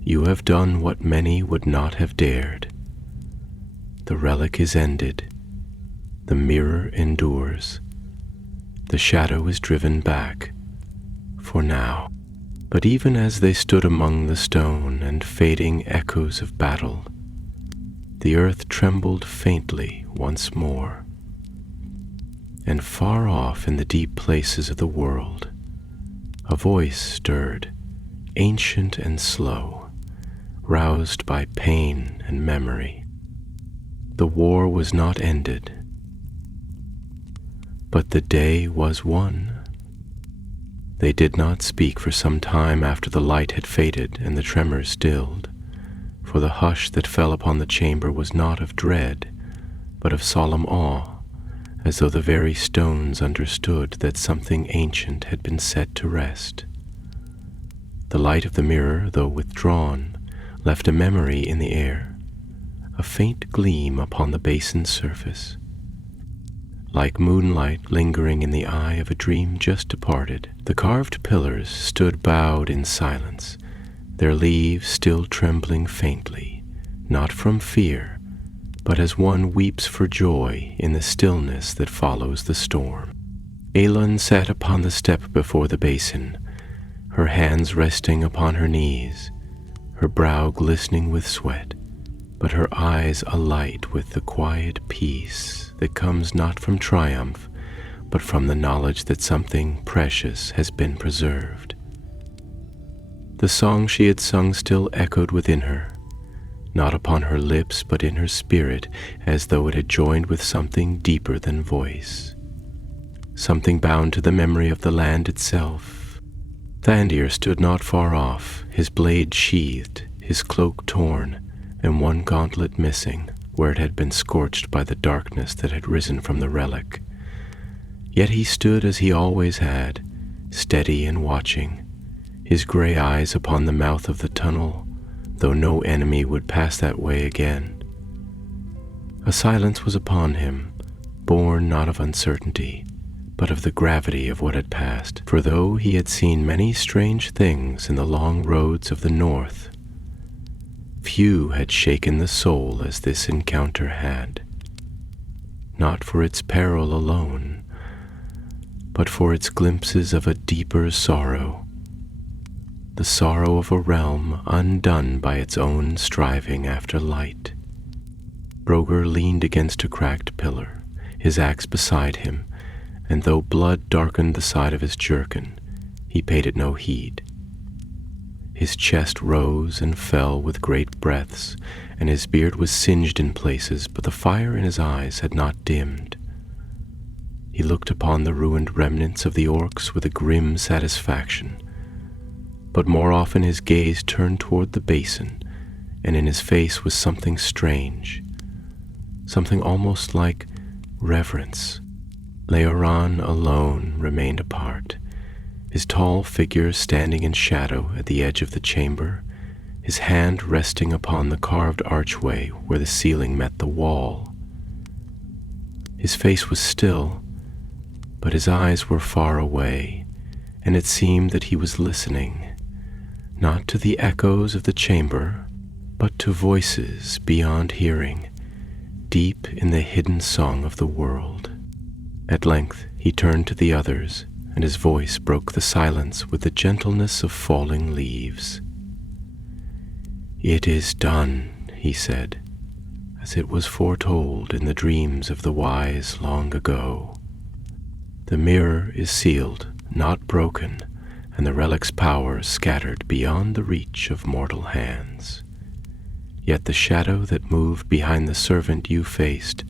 "You have done what many would not have dared. The relic is ended. The mirror endures. The shadow is driven back, for now." But even as they stood among the stone and fading echoes of battle, the earth trembled faintly once more. And far off in the deep places of the world, a voice stirred, ancient and slow, roused by pain and memory. The war was not ended, but the day was won. They did not speak for some time after the light had faded and the tremors stilled, for the hush that fell upon the chamber was not of dread, but of solemn awe, as though the very stones understood that something ancient had been set to rest. The light of the mirror, though withdrawn, left a memory in the air, a faint gleam upon the basin's surface. Like moonlight lingering in the eye of a dream just departed, the carved pillars stood bowed in silence, their leaves still trembling faintly, not from fear, but as one weeps for joy in the stillness that follows the storm. Aelin sat upon the step before the basin, her hands resting upon her knees, her brow glistening with sweat, but her eyes alight with the quiet peace that comes not from triumph, but from the knowledge that something precious has been preserved. The song she had sung still echoed within her, not upon her lips but in her spirit, as though it had joined with something deeper than voice, something bound to the memory of the land itself. Thandir stood not far off, his blade sheathed, his cloak torn, and one gauntlet missing, where it had been scorched by the darkness that had risen from the relic. Yet he stood as he always had, steady and watching, his gray eyes upon the mouth of the tunnel, though no enemy would pass that way again. A silence was upon him, born not of uncertainty, but of the gravity of what had passed. For though he had seen many strange things in the long roads of the north, few had shaken the soul as this encounter had, not for its peril alone, but for its glimpses of a deeper sorrow, the sorrow of a realm undone by its own striving after light. Roger leaned against a cracked pillar, his axe beside him, and though blood darkened the side of his jerkin, he paid it no heed. His chest rose and fell with great breaths, and his beard was singed in places, but the fire in his eyes had not dimmed. He looked upon the ruined remnants of the orcs with a grim satisfaction, but more often his gaze turned toward the basin, and in his face was something strange, something almost like reverence. Leoran alone remained apart, his tall figure standing in shadow at the edge of the chamber, his hand resting upon the carved archway where the ceiling met the wall. His face was still, but his eyes were far away, and it seemed that he was listening, not to the echoes of the chamber, but to voices beyond hearing, deep in the hidden song of the world. At length he turned to the others, and his voice broke the silence with the gentleness of falling leaves. "It is done," he said, as it was foretold in the dreams of the wise long ago. "The mirror is sealed, not broken, and the relic's power scattered beyond the reach of mortal hands. Yet the shadow that moved behind the servant you faced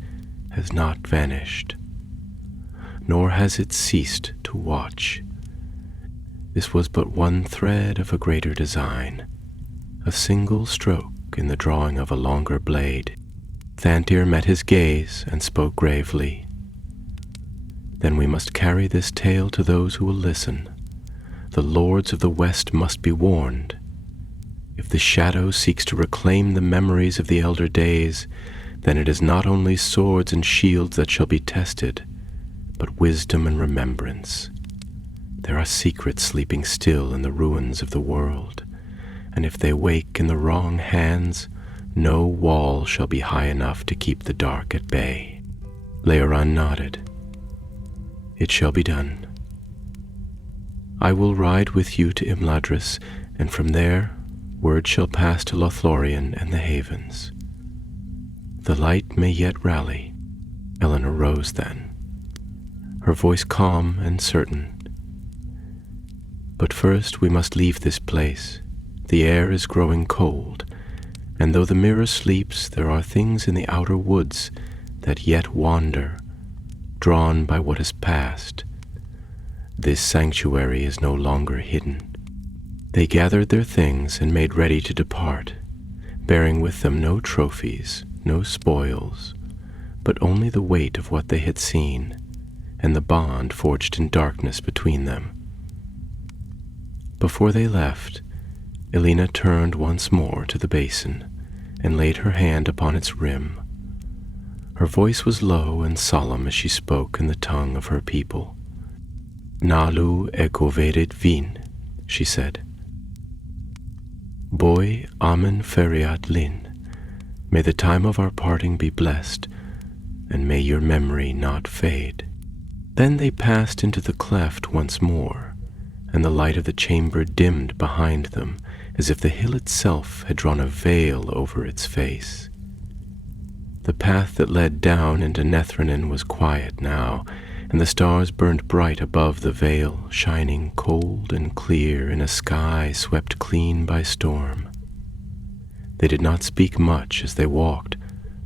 has not vanished, nor has it ceased to watch. This was but one thread of a greater design, a single stroke in the drawing of a longer blade." Thantir met his gaze and spoke gravely. "Then we must carry this tale to those who will listen. The lords of the West must be warned. If the shadow seeks to reclaim the memories of the elder days, then it is not only swords and shields that shall be tested, but wisdom and remembrance. There are secrets sleeping still in the ruins of the world, and if they wake in the wrong hands, no wall shall be high enough to keep the dark at bay." Leoran nodded. "It shall be done. I will ride with you to Imladris, and from there word shall pass to Lothlorien and the Havens. The light may yet rally." Eleanor rose then, her voice calm and certain. "But first we must leave this place. The air is growing cold, and though the mirror sleeps, there are things in the outer woods that yet wander, drawn by what has passed. This sanctuary is no longer hidden." They gathered their things and made ready to depart, bearing with them no trophies, no spoils, but only the weight of what they had seen, and the bond forged in darkness between them. Before they left, Elena turned once more to the basin and laid her hand upon its rim. Her voice was low and solemn as she spoke in the tongue of her people. "Nalu egovedet vin," she said. "Boy amen feriat lin. May the time of our parting be blessed, and may your memory not fade." Then they passed into the cleft once more, and the light of the chamber dimmed behind them, as if the hill itself had drawn a veil over its face. The path that led down into Nethranen was quiet now, and the stars burned bright above the vale, shining cold and clear in a sky swept clean by storm. They did not speak much as they walked,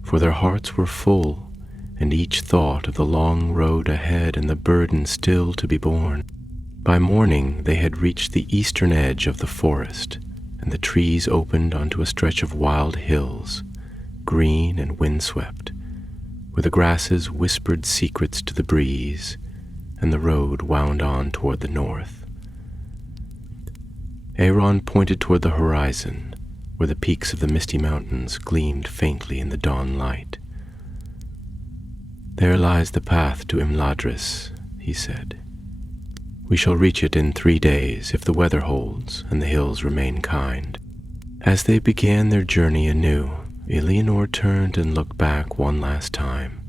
for their hearts were full, and each thought of the long road ahead and the burden still to be borne. By morning they had reached the eastern edge of the forest, and the trees opened onto a stretch of wild hills, green and windswept, where the grasses whispered secrets to the breeze, and the road wound on toward the north. Aaron pointed toward the horizon, where the peaks of the misty mountains gleamed faintly in the dawn light. "There lies the path to Imladris," he said. "We shall reach it in 3 days if the weather holds and the hills remain kind." As they began their journey anew, Eleanor turned and looked back one last time.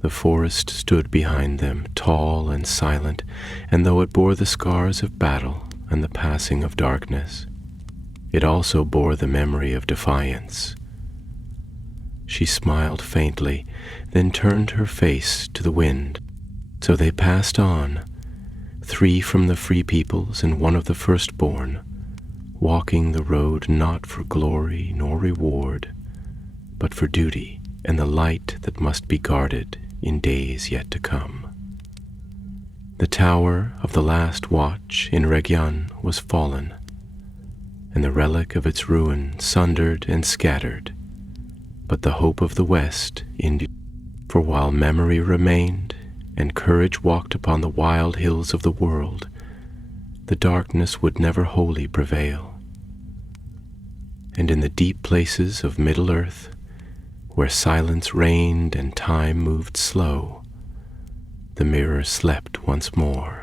The forest stood behind them, tall and silent, and though it bore the scars of battle and the passing of darkness, it also bore the memory of defiance. She smiled faintly, then turned her face to the wind. So they passed on, 3 from the free peoples and 1 of the firstborn, walking the road not for glory nor reward, but for duty and the light that must be guarded in days yet to come. The tower of the last watch in Eregion was fallen, and the relic of its ruin sundered and scattered, but the hope of the West endured. For while memory remained and courage walked upon the wild hills of the world, the darkness would never wholly prevail. And in the deep places of Middle-earth, where silence reigned and time moved slow, the mirror slept once more.